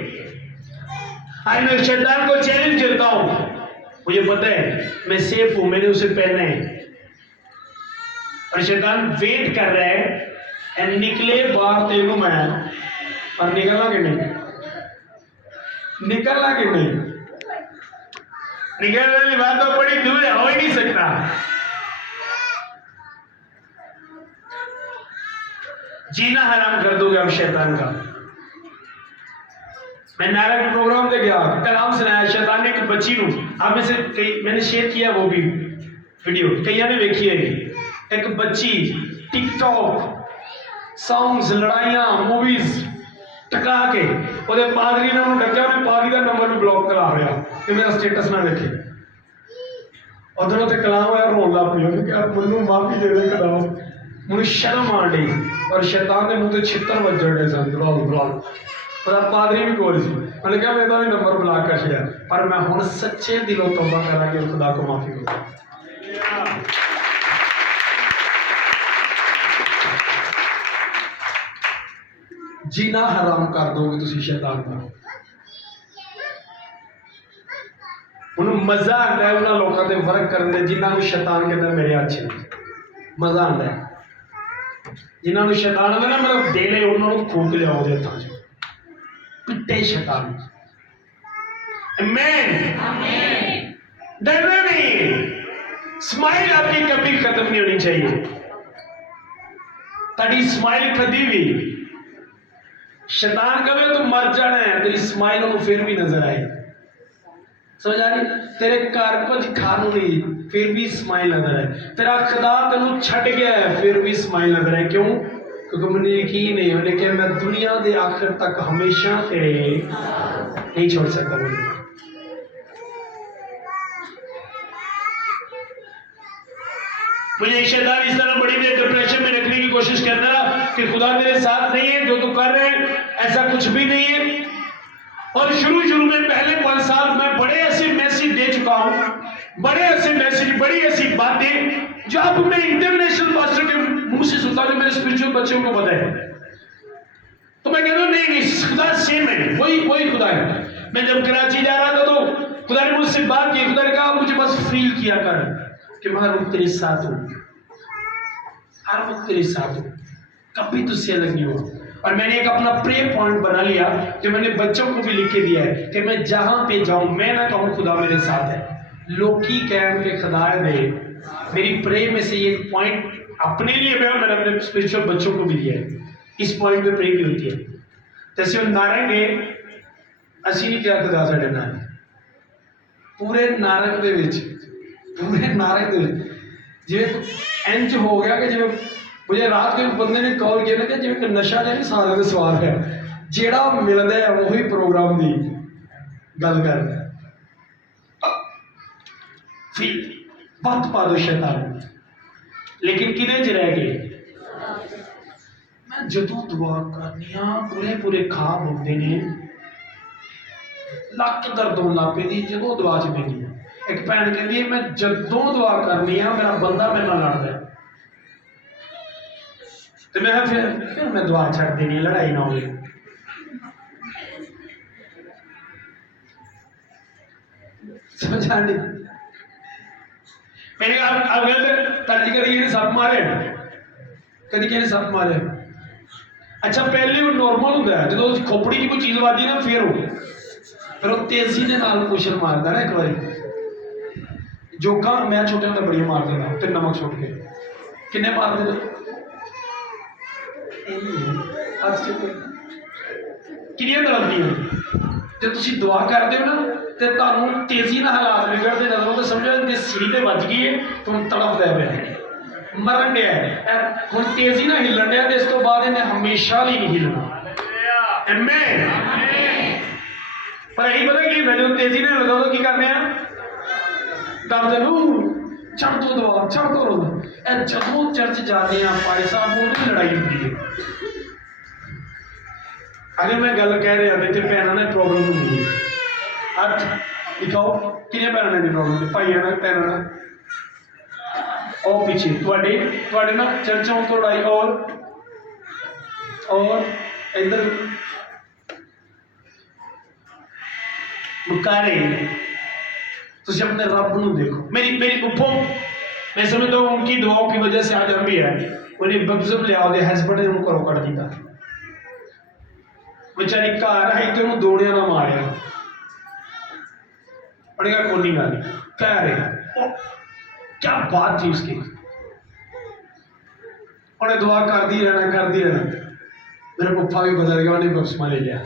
आज मैं शैतान को चैलेंज करता हूं मुझे पता है मैं सेफ हूं मैंने उसे पहना है और शैतान वेट कर रहा है निकले बाहर तेरे को मैं और निकलना कि नहीं निकलने की बात तो बड़ी दूर है हो ही नहीं सकता जीना हराम कर दोगे अब शैतान का मैं नायरा के प्रोग्राम पे गया कलाम सुनाया शैतान ने एक बच्ची को आप में से कई मैंने शेयर किया वो भी वीडियो कई ने देखी है एक बच्ची टिकटॉक सॉन्ग्स लड़ाइयां मूवीज टका के ਉਹਦੇ ਪਾਦਰੀ ਨੇ ਉਹਨੂੰ ਡੱਕਿਆ ਉਹਨੇ ਪਾਦਰੀ ਦਾ ਨੰਬਰ ਵੀ ਬਲੌਕ ਕਰਾ ਹੋਇਆ ਕਿ ਮੇਰਾ ਸਟੇਟਸ ਨਾ ਵੇਖੇ ਉਧਰੋਂ ਤੇ ਕਲਾਮ ਹੋਇਆ ਰੋਣ ਲੱਗ ਪਿਆ ਕਿ ਆਪ ਮੈਨੂੰ ਮਾਫੀ ਦੇ ਦੇ ਕਲਾਮ ਮੈਨੂੰ ਸ਼ਰਮ ਆ ਗਈ और शैतान के मुंह से छितर वजन डे सन पर पादरी भी कोल सी मैंने कहा मेरा भी नंबर ब्लॉक कर दिया पर मैं हुण सच्चे दिलों तौबा करा के खुदा को माफी मांगा जीना हराम कर दोगे तुसी शैतान का हुण मजा आता है उन्होंने लोगों से फर्क करने जिन्होंने शैतान के अंदर मेरे अच्छे मजा आता है जिन्होंने शैतान आंदा ना मेरा दिल है उन्होंने फूक लिया ਉਹਦੇ ਹੱਥਾਂ 'ਚ पिट्टे शैतान आमीन डरना नहीं स्माइल आपकी कभी खत्म नहीं होनी चाहिए ताड़ी स्माइल कभी भी शैतान कहे तो मर जाना है तेरी स्माइल उन्होंने फिर भी नजर आए समझ आ रही तेरे घर कुछ खानू नहीं फिर भी स्माइल नजर है तेरा खुदा तेन छड़ गया है फिर भी स्माइल नजर है क्यों क्योंकि मुझे यकीन नहीं है लेकिन मैं दुनिया के आखिर तक हमेशा तेरे नहीं छोड़ सकता मुझे शैतान इस तरह बड़ी मेरे डिप्रेशन में रखने की कोशिश करता रहा कि खुदा मेरे साथ नहीं है जो तू कर रहे हैं ऐसा कुछ भी नहीं है और शुरू में पहले 5 साल मैं बड़े ऐसे मैसेज दे चुका हूं बड़े ऐसे मैसेज बड़ी ऐसी बातें जो अब मैं इंटरनेशनल पास्टर के मुंह से सुनता हूं मेरे स्पिरिचुअल बच्चों को पता है तो मैं कहता हूं नहीं खुदा सेम है वही खुदा है मैं जब कराची जा रहा था तो खुदा ने मुझसे बात की, खुदा ने कहा मुझे बस फील किया कर कि मैं हर वक्त तेरे साथ हूँ, हर वक्त तेरे साथ हूँ, कभी तुझसे अलग नहीं हुआ। और मैंने एक अपना प्रे पॉइंट बना लिया जो मैंने बच्चों को भी लिख के दिया है कि मैं जहां पे जाऊं मैं ना कहूं खुदा मेरे साथ है, लोकी कैम के खुदाए दे। मेरी प्रे में से ये पॉइंट अपने लिए भी मैंने अपने स्पिरिचुअल बच्चों को भी दिया है। इस पॉइंट पे प्रे भी होती है। जैसे हम नारंग है, ਅਸੀਂ नहीं क्या खुदा साढ़े नाल पूरे नारंग दे विच, पूरे नारंग दे विच जिवें इंज हो गया कि जिवें मुझे रात के बंदे ने कॉल किया कि जिवें कि नशा जिहा सारे दे सवाल है, जेड़ा मिलदा है वही प्रोग्राम दी गल करदा फिर वक्त पा दो शैतान। लेकिन किदे च रह गए? मैं जदों दुआ करनी पूरे पूरे खाब होंदे ने, लक दर्द होने लग पैंदी जदों दुआ च पैंदी। एक भैन कहती है मैं जदों दुआ करनी मेरा बंदा मेरे नाल लड़दा तो मैं फिर मैं दुआ छड़ देनी, लड़ाई ना हो। समझ आ नहीं? मैंने कहा अब गलत तर्ज करिए सप मारे, कभी किसी सप मारे। अच्छा पहले वो नॉर्मल होंगे जो खोपड़ी की कोई चीज वादी ना फिर वो तेजी के नाल कुशन मारता ना। एक बार जोगा मैं छोटे होंगे बड़िया मार देना फिर नमक सुट के किन्ने मार दे किनिया तरफदियां जो तुम दुआ करते हो ना तो तुम तेजी ना हालात बिगड़ते नजरों तो समझो कि सीढ़ी ते बज गई है, तुम तड़प दे पे मरन दिया है हम तेजी ना हिलन दिया, इस तो बाद इन्हें हमेशा ही नहीं हिलना। पर यही पता कि मैं जो तेजी ने लगा तो की करने दर्द नू छड़ दो दवा छड़ दो रो जदों चर्च जाते हैं भाई साहब वो लड़ाई होती है। अगर मैं गल कह रहा तो भैनों ने प्रॉब्लम होंगी है। हथ दिखाओ किन्ने भैनों ने प्रॉब्लम भाइयों ने भैनों ने और पीछे थोड़े ना चर्चों को लड़ाई और इधर मुकारे तुझे अपने रब को देखो। मेरी उप्पो मैं समझता हूँ उनकी दुआओं की वजह से आज हम भी है। उन्हें बपतिस्म लिया उन्हें हस्बैंड ने उनको रोक दिया, बेचारी घर आई तो उन्होंने दौड़िया ना मारिया पड़ेगा कोनी गाली कह रहे क्या बात थी उसकी। उन्हें दुआ करती रहना मेरा पप्पा भी बदल गया, उन्हें बपतिस्मा ले लिया।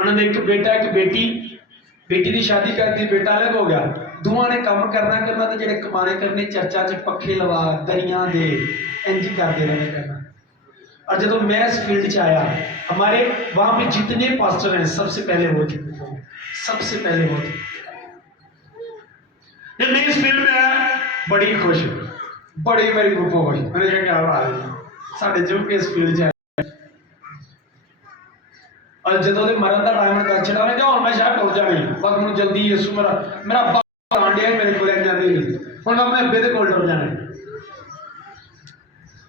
उन्होंने एक बेटा एक बेटी की शादी करती, बेटा अलग हो गया, दोवां ने काम करना तो जेडे कमाने करने चर्चा च पखे लवा दरिया दे इंज करते रहने करना। और जब मैं इस फील्ड च आया हमारे वहां पे जितने पास्टर हैं सबसे पहले वो थे, सबसे पहले वो थे। जब मैं इस फील्ड में आया बड़ी खुश बड़ी मेरी ग्रुप खुश मैंने कहा क्या बात है साढ़े जो इस फील्ड च और जो मरण का टाइम कर छड़ा मैं क्या मैं शायद टुर जानी बस मुझे जल्दी यसू मेरा बाप आंडिया मेरे को लेके जाने हूँ अपने अब्बे के कोल टुर जाने।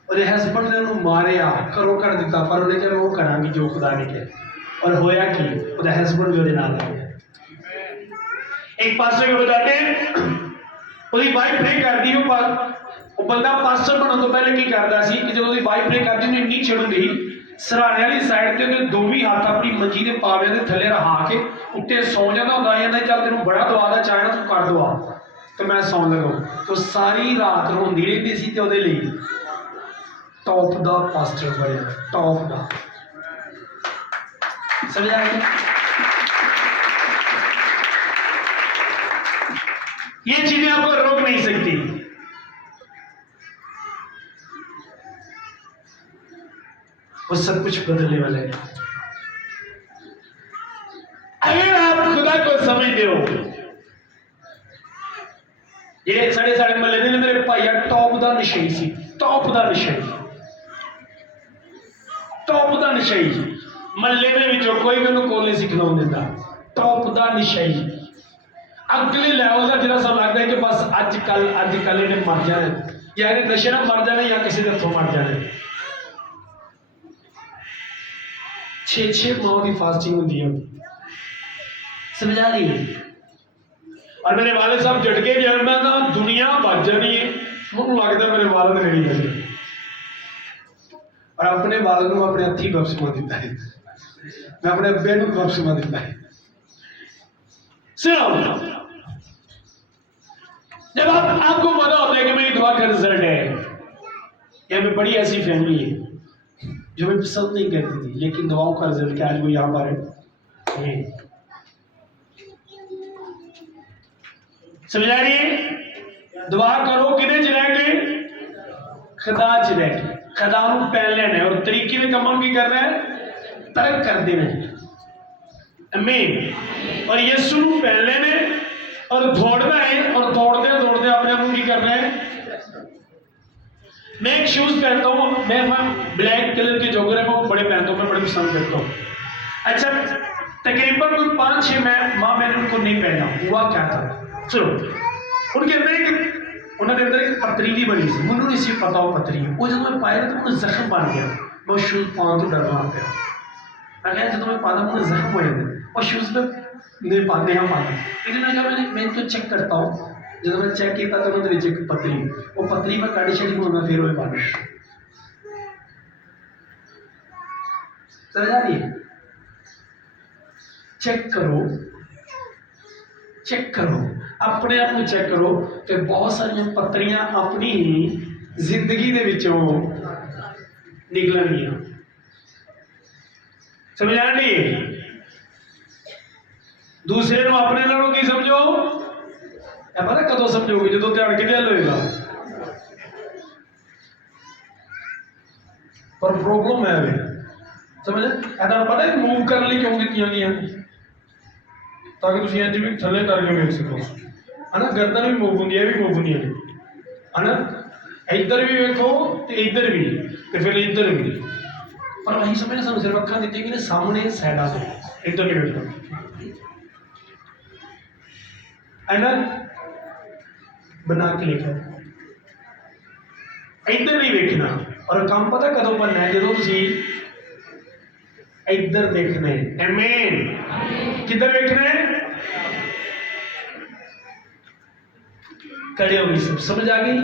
और हस्बैंड ने उन्होंने मारिया घरों कर दिता पर उन्हें क्या वो करांगी जो खुदा ने किया। और होया कि वो हस्बैंड भी वो नाल आ गया। एक पास्टर को बताते उसकी वाइफ प्रे करती वो बंदा पास्टर बनने तो पहले की करता सी कि जो वाइफ प्रे करती उन्हें इन्नी चिड़ हुंदी सराहने वाली साइड से दोवें हाथ अपनी मंजी के पावियां के थले रहा के उत्ते सौ जाता होंदा है चल तेन बड़ा दुआ का चाहे ना तू कर दुआ तो मैं सौ लगा तो सारी रात रोंदी रही सी तो टॉप दा पास्टर बने टॉप दा समझ आ गया। ये चीजें आपको रोक नहीं सकती। वो सब कुछ बदलने वाले हैं अगर आप खुदा को समझते हो। ये साढ़े साढ़े मल्ले ने मेरे भाई टॉप का निशाई सी टॉप का निशाई मल्ले में कोई मैं कोल नहीं सिखना दिता टॉप का निशाई अगले लैवल का जिला सब लगता है कि बस अजकल इन्हें मर जाने या इन्हें नशे ना मर जाने या किसी के हथों मर जाने। 6 माह की फास्टिंग होती है समझ आ रही है? और मेरे वाले साहब झटके जन्म ना दुनिया बच जानी है, मुझे लगता है मेरे वालद ने नहीं बचे, और अपने वालद को अपने हथी बख्शवा दिता है, मैं अपने अब्बे को बख्शवा दिता है। सुनो, जब आपको पता होता है कि मेरी दुआ का रिजल्ट है, यहाँ पे बड़ी ऐसी फैमिली है जो मैं पसंद नहीं करती थी, लेकिन दुआओं का रिजल्ट क्या आज वो यहाँ पर है। समझ आ रही है? दुआ करो किने च रह के, खुदा च रह के, खुदा नूं पहन लेना है और तरीके ने कमां की करना है, तरक कर देना है। आमीन। और यीशु नूं पहन लेने और दौड़ना है, और दौड़ते दौड़ते अपने आप की करना है। मैं एक शूज पहनता हूँ, मैं ब्लैक कलर के जॉगर है, मैं बड़े पहनता हूँ, मैं बड़े पसंद करता हूँ। अच्छा, तकरीबन कोई 5-6 माह मैंने उनको नहीं पहना। हुआ क्या था, चलो उनके अंदर एक पथरीली बनी सी, मुझे नहीं सी पता वो पथरी है। वो जब मैं पाया तो मुझे जख्म बन गया, मैं शूज पाने तो डर लग गया। मैं कहा जब मैं पाता मुझे जख्म हो जाते और शूज में नहीं पाते हैं पाते, लेकिन मैं कहा मैं तो चेक करता हूँ। जब मैं चेक किया तो उन्होंने नीचे पतली, वो पतली पर काटी छड़ी होना, फिर वो पानी समझ आ रही है? चेक करो अपने आप में चेक करो कि बहुत सारी पत्रियां अपनी जिंदगी दे विचों निकलणगियां। समझ आ रही है? दूसरे को अपने नालों की समझो, पता कदों समझोगे जो ध्यान के हल होएगा। पर प्रॉब्लम है वे समझ पता है मूव करने लिए क्यों दित्तियां गई, ताकि तुम इंज भी थले करके वेख सको, है ना। गर्दन भी मूव होंगी, भी मूव होंगी, है ना। इधर भी वेखो तो इधर भी, तो फिर इधर भी। पर वही समझ ना सिर्फ अखा दी कि सामने साइडा से इधर नहीं वेखना, है ना। बना के लिखा इधर नहीं वेखना। और काम पता कदों बनना है, जो तुम इधर देखना है। आमीन। किधर देखना है? खड़े हो गई, सब समझ आ गई।